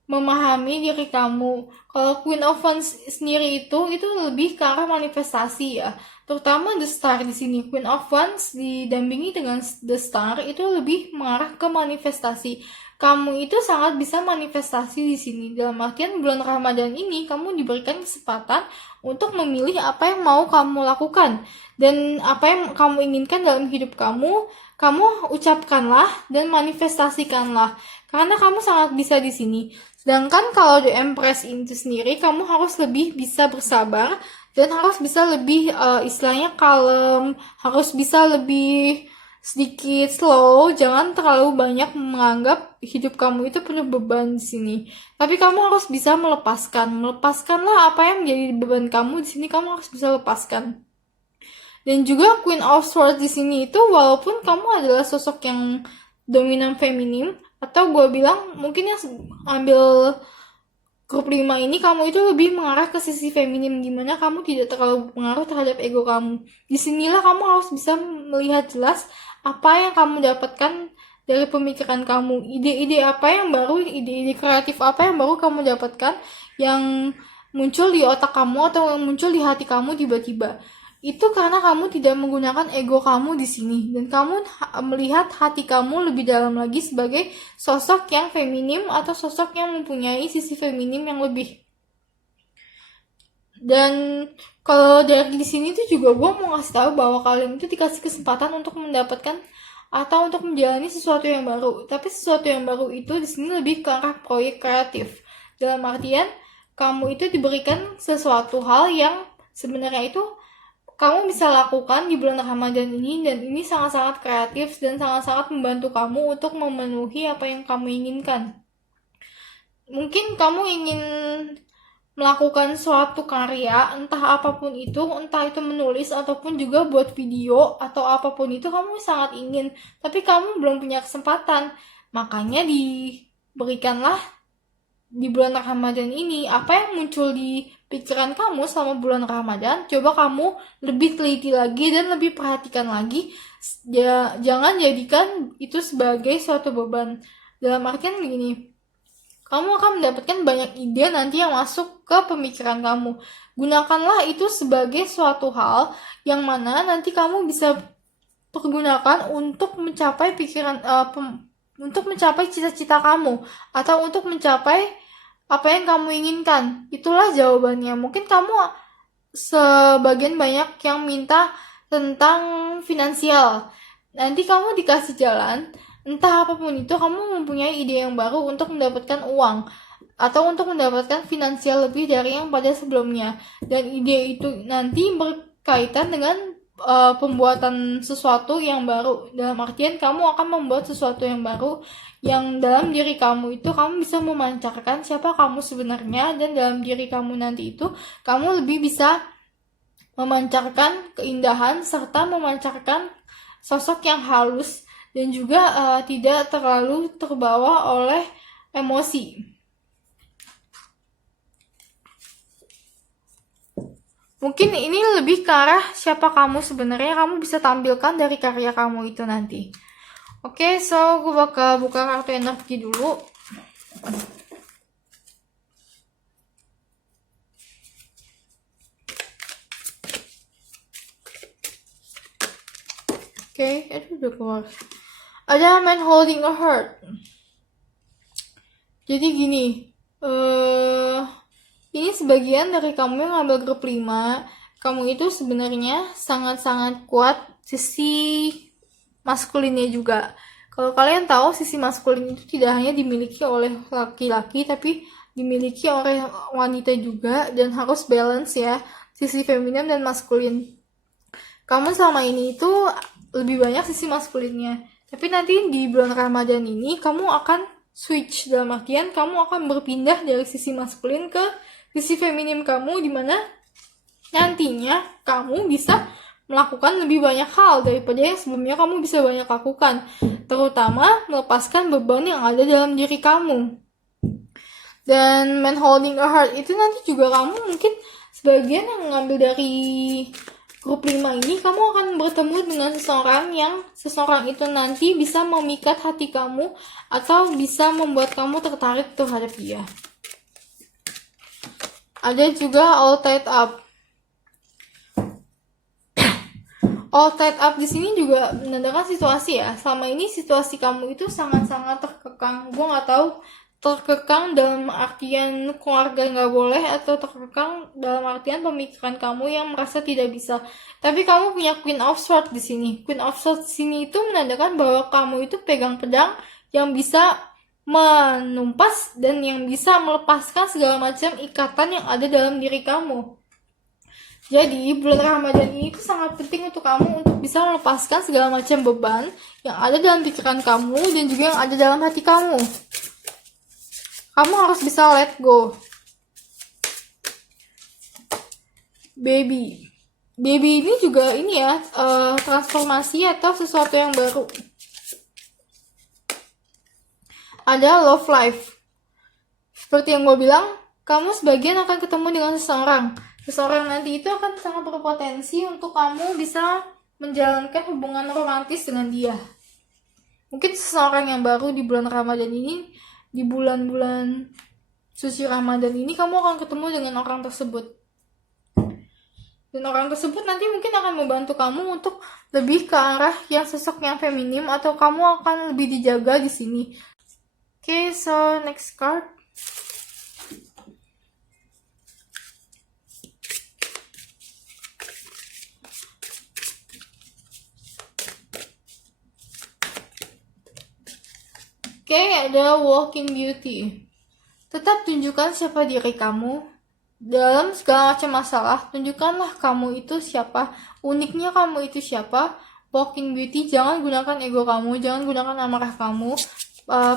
memahami diri kamu. Kalau Queen of Wands sendiri itu lebih ke arah manifestasi ya. Terutama The Star di sini. Queen of Wands didampingi dengan The Star itu lebih mengarah ke manifestasi. Kamu itu sangat bisa manifestasi di sini. Dalam artian bulan Ramadan ini kamu diberikan kesempatan untuk memilih apa yang mau kamu lakukan, dan apa yang kamu inginkan dalam hidup kamu ucapkanlah dan manifestasikanlah, karena kamu sangat bisa di sini. Sedangkan kalau The Empress itu sendiri, kamu harus lebih bisa bersabar dan harus bisa lebih istilahnya kalem, harus bisa lebih sedikit slow, jangan terlalu banyak menganggap hidup kamu itu penuh beban di sini. Tapi kamu harus bisa melepaskanlah apa yang menjadi beban kamu di sini, kamu harus bisa lepaskan. Dan juga Queen of Swords di sini itu, walaupun kamu adalah sosok yang dominan feminim, atau gue bilang mungkin yang ambil grup 5 ini, kamu itu lebih mengarah ke sisi feminim, dimana kamu tidak terlalu pengaruh terhadap ego kamu. Disinilah kamu harus bisa melihat jelas apa yang kamu dapatkan dari pemikiran kamu, ide-ide apa yang baru, ide-ide kreatif apa yang baru kamu dapatkan, yang muncul di otak kamu atau yang muncul di hati kamu tiba-tiba. Itu karena kamu tidak menggunakan ego kamu di sini, dan kamu melihat hati kamu lebih dalam lagi sebagai sosok yang feminim atau sosok yang mempunyai sisi feminim yang lebih. Dan kalau dari di sini tuh juga gue mau ngasih tahu bahwa kalian itu dikasih kesempatan untuk mendapatkan atau untuk menjalani sesuatu yang baru. Tapi sesuatu yang baru itu di sini lebih ke arah proyek kreatif. Dalam artian kamu itu diberikan sesuatu hal yang sebenarnya itu kamu bisa lakukan di bulan Ramadan ini, dan ini sangat-sangat kreatif dan sangat-sangat membantu kamu untuk memenuhi apa yang kamu inginkan. Mungkin kamu ingin melakukan suatu karya, entah apapun itu, entah itu menulis ataupun juga buat video atau apapun itu, kamu sangat ingin, tapi kamu belum punya kesempatan. Makanya diberikanlah di bulan Ramadan ini apa yang muncul di pikiran kamu selama bulan Ramadan. Coba kamu lebih teliti lagi dan lebih perhatikan lagi. Jangan jadikan itu sebagai suatu beban. Dalam artian begini, kamu akan mendapatkan banyak ide nanti yang masuk ke pemikiran kamu. Gunakanlah itu sebagai suatu hal yang mana nanti kamu bisa pergunakan untuk mencapai untuk mencapai cita-cita kamu, atau untuk mencapai apa yang kamu inginkan. Itulah jawabannya. Mungkin kamu sebagian banyak yang minta tentang finansial. Nanti kamu dikasih jalan, entah apapun itu, kamu mempunyai ide yang baru untuk mendapatkan uang atau untuk mendapatkan finansial lebih dari yang pada sebelumnya. Dan ide itu nanti berkaitan dengan pembuatan sesuatu yang baru. Dalam artian kamu akan membuat sesuatu yang baru yang dalam diri kamu itu kamu bisa memancarkan siapa kamu sebenarnya, dan dalam diri kamu nanti itu kamu lebih bisa memancarkan keindahan serta memancarkan sosok yang halus dan juga tidak terlalu terbawa oleh emosi. Mungkin ini lebih ke arah siapa kamu sebenarnya, kamu bisa tampilkan dari karya kamu itu nanti. Oke, so gue bakal buka kartu energi dulu. Oke, itu udah keluar. Ada man holding a heart. Jadi gini, ini sebagian dari kamu yang ngambil grup 5, kamu itu sebenarnya sangat-sangat kuat sisi maskulinnya juga. Kalau kalian tahu, sisi maskulin itu tidak hanya dimiliki oleh laki-laki, tapi dimiliki oleh wanita juga, dan harus balance ya, sisi feminin dan maskulin. Kamu selama ini itu lebih banyak sisi maskulinnya. Tapi nanti di bulan Ramadan ini kamu akan switch, dalam artian kamu akan berpindah dari sisi maskulin ke sisi feminim kamu, dimana nantinya kamu bisa melakukan lebih banyak hal daripada yang sebelumnya kamu bisa banyak lakukan, terutama melepaskan beban yang ada dalam diri kamu. Dan man holding a heart itu nanti juga kamu mungkin sebagian yang mengambil dari grup 5 ini, kamu akan bertemu dengan seseorang itu nanti bisa memikat hati kamu atau bisa membuat kamu tertarik terhadap dia. Ada juga all tied up. All tied up di sini juga menandakan situasi ya. Selama ini situasi kamu itu sangat-sangat terkekang. Gue nggak tahu terkekang dalam artian keluarga nggak boleh atau terkekang dalam artian pemikiran kamu yang merasa tidak bisa. Tapi kamu punya Queen of Swords di sini. Queen of Swords di sini itu menandakan bahwa kamu itu pegang pedang yang bisa menumpas dan yang bisa melepaskan segala macam ikatan yang ada dalam diri kamu. Jadi bulan Ramadan ini tuh sangat penting untuk kamu untuk bisa melepaskan segala macam beban yang ada dalam pikiran kamu dan juga yang ada dalam hati kamu. Kamu harus bisa let go. Baby ini juga ini ya, transformasi atau sesuatu yang baru. Ada love life. Seperti yang gue bilang, kamu sebagian akan ketemu dengan seseorang nanti itu akan sangat berpotensi untuk kamu bisa menjalankan hubungan romantis dengan dia. Mungkin seseorang yang baru di bulan Ramadan ini, di bulan-bulan suci Ramadan ini, kamu akan ketemu dengan orang tersebut. Dan orang tersebut nanti mungkin akan membantu kamu untuk lebih ke arah yang sosok yang feminim, atau kamu akan lebih dijaga di sini. Okay, so next card. Oke, ada Walking Beauty. Tetap tunjukkan siapa diri kamu. Dalam segala macam masalah, tunjukkanlah kamu itu siapa, uniknya kamu itu siapa. Walking Beauty, jangan gunakan ego kamu, jangan gunakan amarah kamu.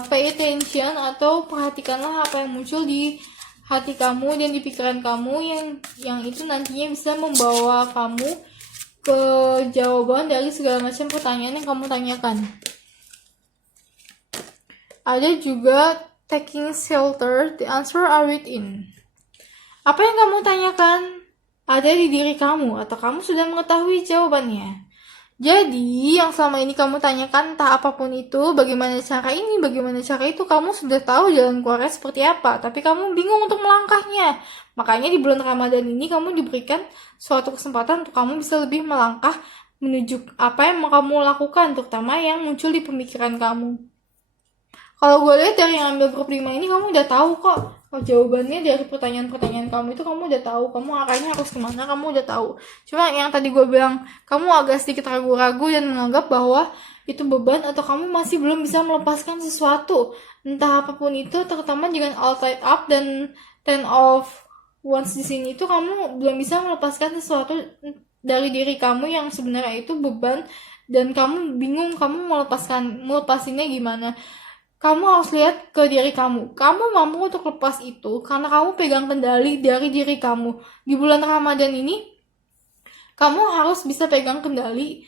Pay attention atau perhatikanlah apa yang muncul di hati kamu dan di pikiran kamu yang itu nantinya bisa membawa kamu ke jawaban dari segala macam pertanyaan yang kamu tanyakan. Ada juga taking shelter, the answer are within. Apa yang kamu tanyakan ada di diri kamu atau kamu sudah mengetahui jawabannya. Jadi, yang selama ini kamu tanyakan entah apapun itu, bagaimana cara ini, bagaimana cara itu, kamu sudah tahu jalan keluarnya seperti apa, tapi kamu bingung untuk melangkahnya. Makanya di bulan Ramadan ini kamu diberikan suatu kesempatan untuk kamu bisa lebih melangkah menuju apa yang mau kamu lakukan, terutama yang muncul di pemikiran kamu. Kalau gue lihat dari yang ambil grup 5 ini, kamu udah tahu kok jawabannya dari pertanyaan-pertanyaan kamu itu. Kamu udah tahu, kamu arahnya harus kemana, kamu udah tahu. Cuma yang tadi gue bilang, kamu agak sedikit ragu-ragu dan menganggap bahwa itu beban atau kamu masih belum bisa melepaskan sesuatu. Entah apapun itu, terutama dengan all tied up dan 10 of Wands di sini itu, kamu belum bisa melepaskan sesuatu dari diri kamu yang sebenarnya itu beban dan kamu bingung kamu melepasinnya gimana. Kamu harus lihat ke diri kamu. Kamu mampu untuk lepas itu karena kamu pegang kendali dari diri kamu. Di bulan Ramadan ini, kamu harus bisa pegang kendali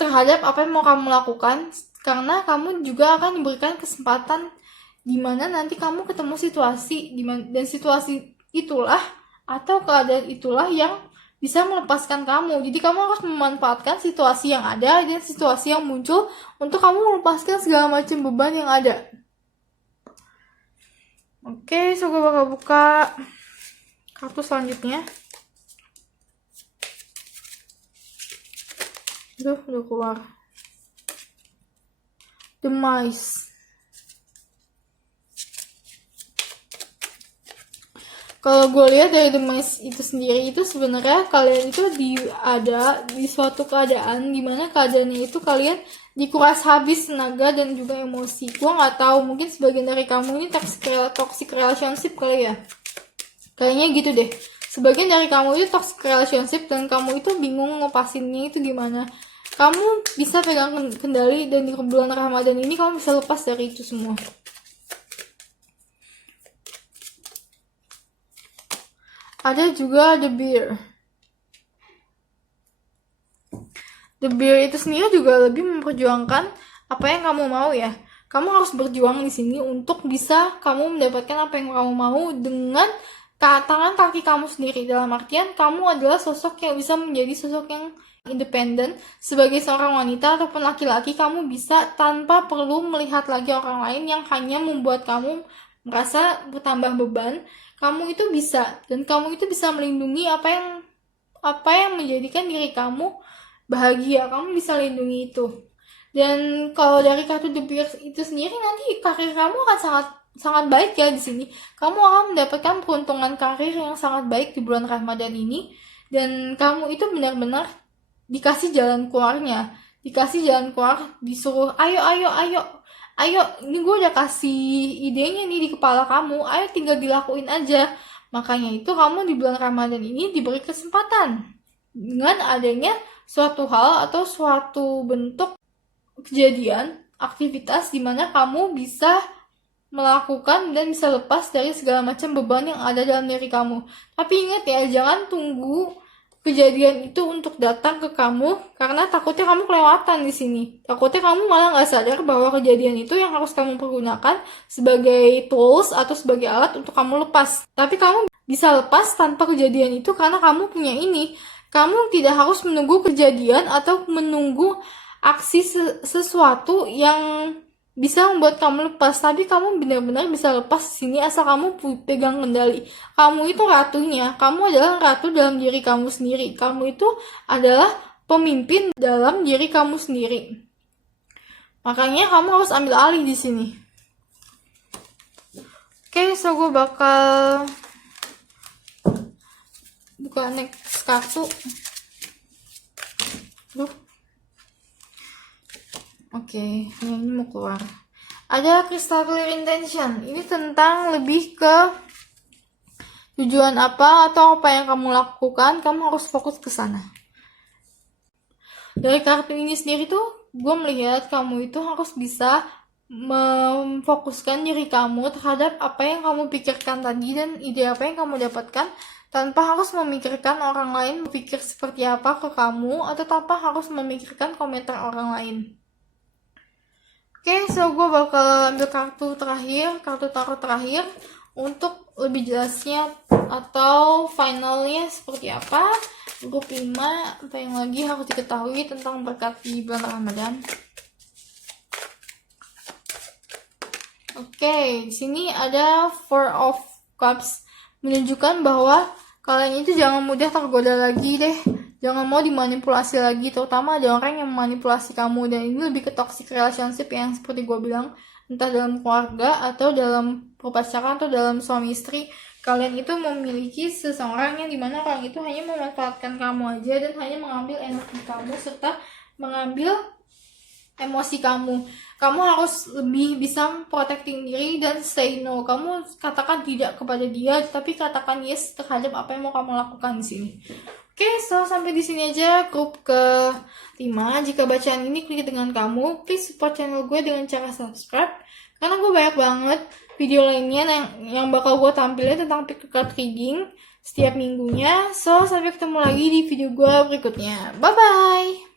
terhadap apa yang mau kamu lakukan, karena kamu juga akan diberikan kesempatan di mana nanti kamu ketemu situasi dan situasi itulah atau keadaan itulah yang bisa melepaskan kamu. Jadi kamu harus memanfaatkan situasi yang ada dan situasi yang muncul untuk kamu melepaskan segala macam beban yang ada. Oke, so gue bakal buka kartu selanjutnya. Udah keluar. The Mice. Kalau gue lihat dari The Mice itu sendiri, itu sebenarnya kalian itu ada di suatu keadaan dimana keadaannya itu kalian dikuras habis tenaga dan juga emosi. Gue nggak tahu, mungkin sebagian dari kamu ini toxic relationship kali ya. Kayaknya gitu deh. Sebagian dari kamu itu toxic relationship dan kamu itu bingung ngepasinnya itu gimana. kamu bisa pegang kendali, dan di bulan Ramadan ini kamu bisa lepas dari itu semua. Ada juga The Bear. The Bear itu sendiri juga lebih memperjuangkan apa yang kamu mau ya. Kamu harus berjuang di sini untuk bisa kamu mendapatkan apa yang kamu mau dengan tangan kaki kamu sendiri. Dalam artian kamu adalah sosok yang bisa menjadi sosok yang independen. Sebagai seorang wanita ataupun laki-laki, kamu bisa tanpa perlu melihat lagi orang lain yang hanya membuat kamu merasa bertambah beban. Kamu itu bisa, dan kamu itu bisa melindungi apa yang menjadikan diri kamu bahagia. Kamu bisa lindungi itu. Dan kalau dari kartu The Bear itu sendiri, nanti karir kamu akan sangat baik ya di sini. Kamu akan mendapatkan peruntungan karir yang sangat baik di bulan Ramadan ini, dan kamu itu benar-benar dikasih jalan keluarnya, disuruh ayo, ini gue udah kasih idenya nih di kepala kamu, ayo tinggal dilakuin aja. Makanya itu kamu di bulan Ramadan ini diberi kesempatan dengan adanya suatu hal atau suatu bentuk kejadian, aktivitas di mana kamu bisa melakukan dan bisa lepas dari segala macam beban yang ada dalam diri kamu. Tapi ingat ya, jangan tunggu kejadian itu untuk datang ke kamu, karena takutnya kamu kelewatan di sini. Takutnya kamu malah nggak sadar bahwa kejadian itu yang harus kamu pergunakan sebagai tools atau sebagai alat untuk kamu lepas. Tapi kamu bisa lepas tanpa kejadian itu karena kamu punya ini. Kamu tidak harus menunggu kejadian atau menunggu aksi sesuatu yang bisa membuat kamu lepas, tapi kamu benar-benar bisa lepas di sini asal kamu pegang kendali. Kamu itu ratunya, kamu adalah ratu dalam diri kamu sendiri. Kamu itu adalah pemimpin dalam diri kamu sendiri. Makanya kamu harus ambil alih di sini. Oke, so gue bakal buka next kartu. Oke, ini mau keluar. Ada Crystal Clear Intention. Ini tentang lebih ke tujuan apa atau apa yang kamu lakukan. Kamu harus fokus ke sana. Dari kartu ini sendiri tuh, gue melihat kamu itu harus bisa memfokuskan diri kamu terhadap apa yang kamu pikirkan tadi dan ide apa yang kamu dapatkan, tanpa harus memikirkan orang lain berpikir seperti apa ke kamu, atau tanpa harus memikirkan komentar orang lain. Oke, so gue bakal ambil kartu tarot terakhir untuk lebih jelasnya atau finalnya seperti apa. Grup 5, apa yang lagi harus diketahui tentang berkat di bulan Ramadan. Oke, di sini ada Four of Cups, menunjukkan bahwa kalian itu jangan mudah tergoda lagi deh. Jangan mau dimanipulasi lagi, terutama ada orang yang memanipulasi kamu, dan ini lebih ke toxic relationship yang seperti gue bilang, entah dalam keluarga atau dalam perpacaran atau dalam suami istri. Kalian itu memiliki seseorang yang dimana orang itu hanya memanfaatkan kamu aja dan hanya mengambil energi kamu serta mengambil emosi kamu. Kamu harus lebih bisa protecting diri dan say no. Kamu katakan tidak kepada dia, tapi katakan yes terhadap apa yang mau kamu lakukan di sini. Oke, so sampai di sini aja grup ke-5. Jika bacaan ini klik dengan kamu, please support channel gue dengan cara subscribe, karena gue banyak banget video lainnya yang bakal gue tampilin tentang pick card reading setiap minggunya. So, sampai ketemu lagi di video gue berikutnya. Bye-bye!